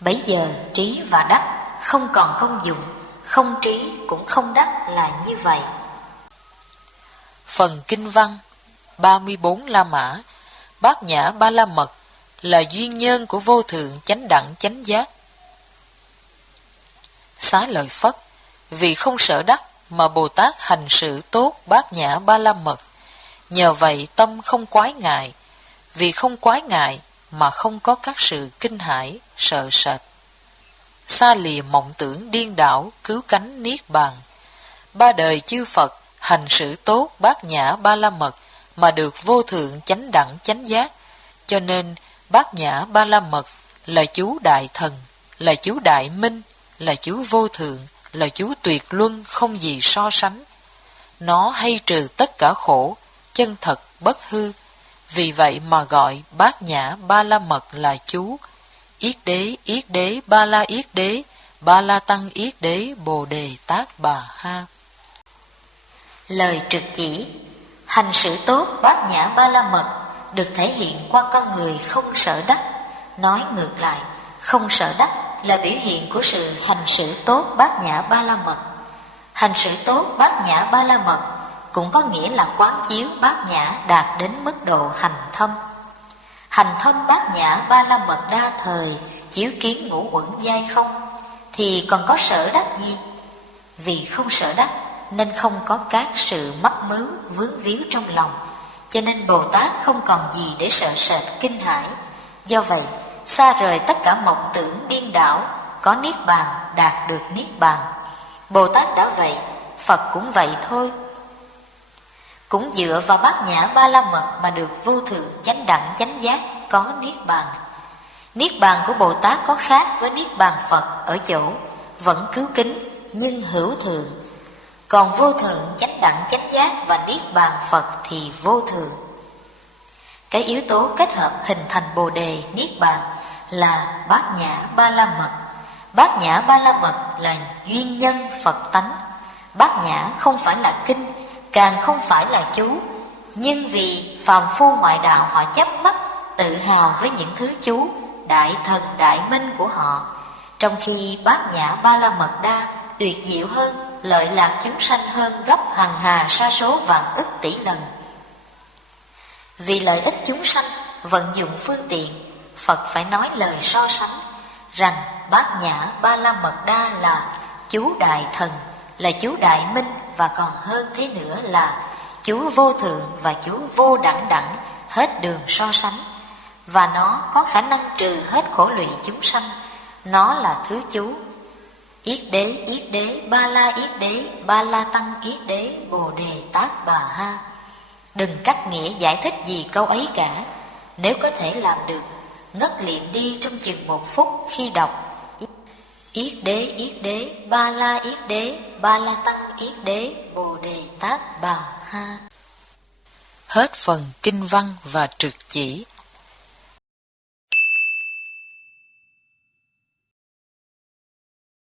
Bấy giờ trí và đắc không còn công dụng, không trí cũng không đắc là như vậy. Phần kinh văn 34 La Mã, Bát Nhã Ba La Mật là duyên nhân của vô thượng chánh đẳng chánh giác. Xá lợi Phất, vì không sợ đắc mà Bồ Tát hành sự tốt Bát Nhã Ba La Mật, nhờ vậy tâm không quái ngại, vì không quái ngại mà không có các sự kinh hãi, sợ sệt. Xa lìa mộng tưởng điên đảo, cứu cánh niết bàn. Ba đời chư Phật hành sự tốt Bát Nhã Ba La Mật mà được vô thượng chánh đẳng chánh giác, cho nên Bát Nhã Ba La Mật là chú đại thần, là chú đại minh, là chú vô thượng, là chú tuyệt luân không gì so sánh. Nó hay trừ tất cả khổ, chân thật bất hư, vì vậy mà gọi Bát Nhã Ba La Mật là chú. Yết đế, ba la yết đế, ba la tăng yết đế, bồ đề tát bà ha. Lời trực chỉ hành sự tốt Bát Nhã Ba La Mật được thể hiện qua con người không sợ đắc. Nói ngược lại, không sợ đắc là biểu hiện của sự hành sự tốt Bát Nhã Ba La Mật. Hành sự tốt Bát Nhã Ba La Mật cũng có nghĩa là quán chiếu Bát Nhã đạt đến mức độ hành thâm. Hành thâm Bát Nhã Ba La Mật đa thời, chiếu kiến ngũ uẩn giai không, thì còn có sở đắc gì? Vì không sợ đắc nên không có các sự mắc mứu vướng víu trong lòng, cho nên Bồ Tát không còn gì để sợ sệt kinh hãi. Do vậy xa rời tất cả mộng tưởng điên đảo, có niết bàn, đạt được niết bàn. Bồ Tát đã vậy, Phật cũng vậy thôi. Cũng dựa vào Bát Nhã Ba La Mật mà được vô thượng chánh đẳng chánh giác, có niết bàn. Niết bàn của Bồ Tát có khác với niết bàn Phật ở chỗ vẫn cứu kính nhưng hữu thượng. Còn vô thượng chánh đẳng chánh giác và niết bàn Phật thì vô thượng. Cái yếu tố kết hợp hình thành Bồ đề niết bàn là Bát Nhã Ba La Mật. Bát Nhã Ba La Mật là duyên nhân Phật tánh. Bát Nhã không phải là kinh, càng không phải là chú, nhưng vì phàm phu ngoại đạo họ chấp mắc, tự hào với những thứ chú đại thần đại minh của họ, trong khi Bát Nhã Ba La Mật đa tuyệt diệu hơn, lợi lạc chúng sanh hơn gấp hằng hà sa số vạn ức tỷ lần. Vì lợi ích chúng sanh, vận dụng phương tiện, Phật phải nói lời so sánh rằng Bát Nhã Ba La Mật đa là chú đại thần, là chú đại minh, và còn hơn thế nữa là chú vô thượng và chú vô đẳng đẳng, hết đường so sánh. Và nó có khả năng trừ hết khổ lụy chúng sanh. Nó là thứ chú yết đế, ba la yết đế, ba la tăng yết đế, bồ đề tát bà ha. Đừng cắt nghĩa giải thích gì câu ấy cả. Nếu có thể làm được, ngất liệm đi trong chừng 1 phút khi đọc yết đế, ba la yết đế, ba la tăng yết đế, bồ đề tát bà ha. Hết phần kinh văn và trực chỉ.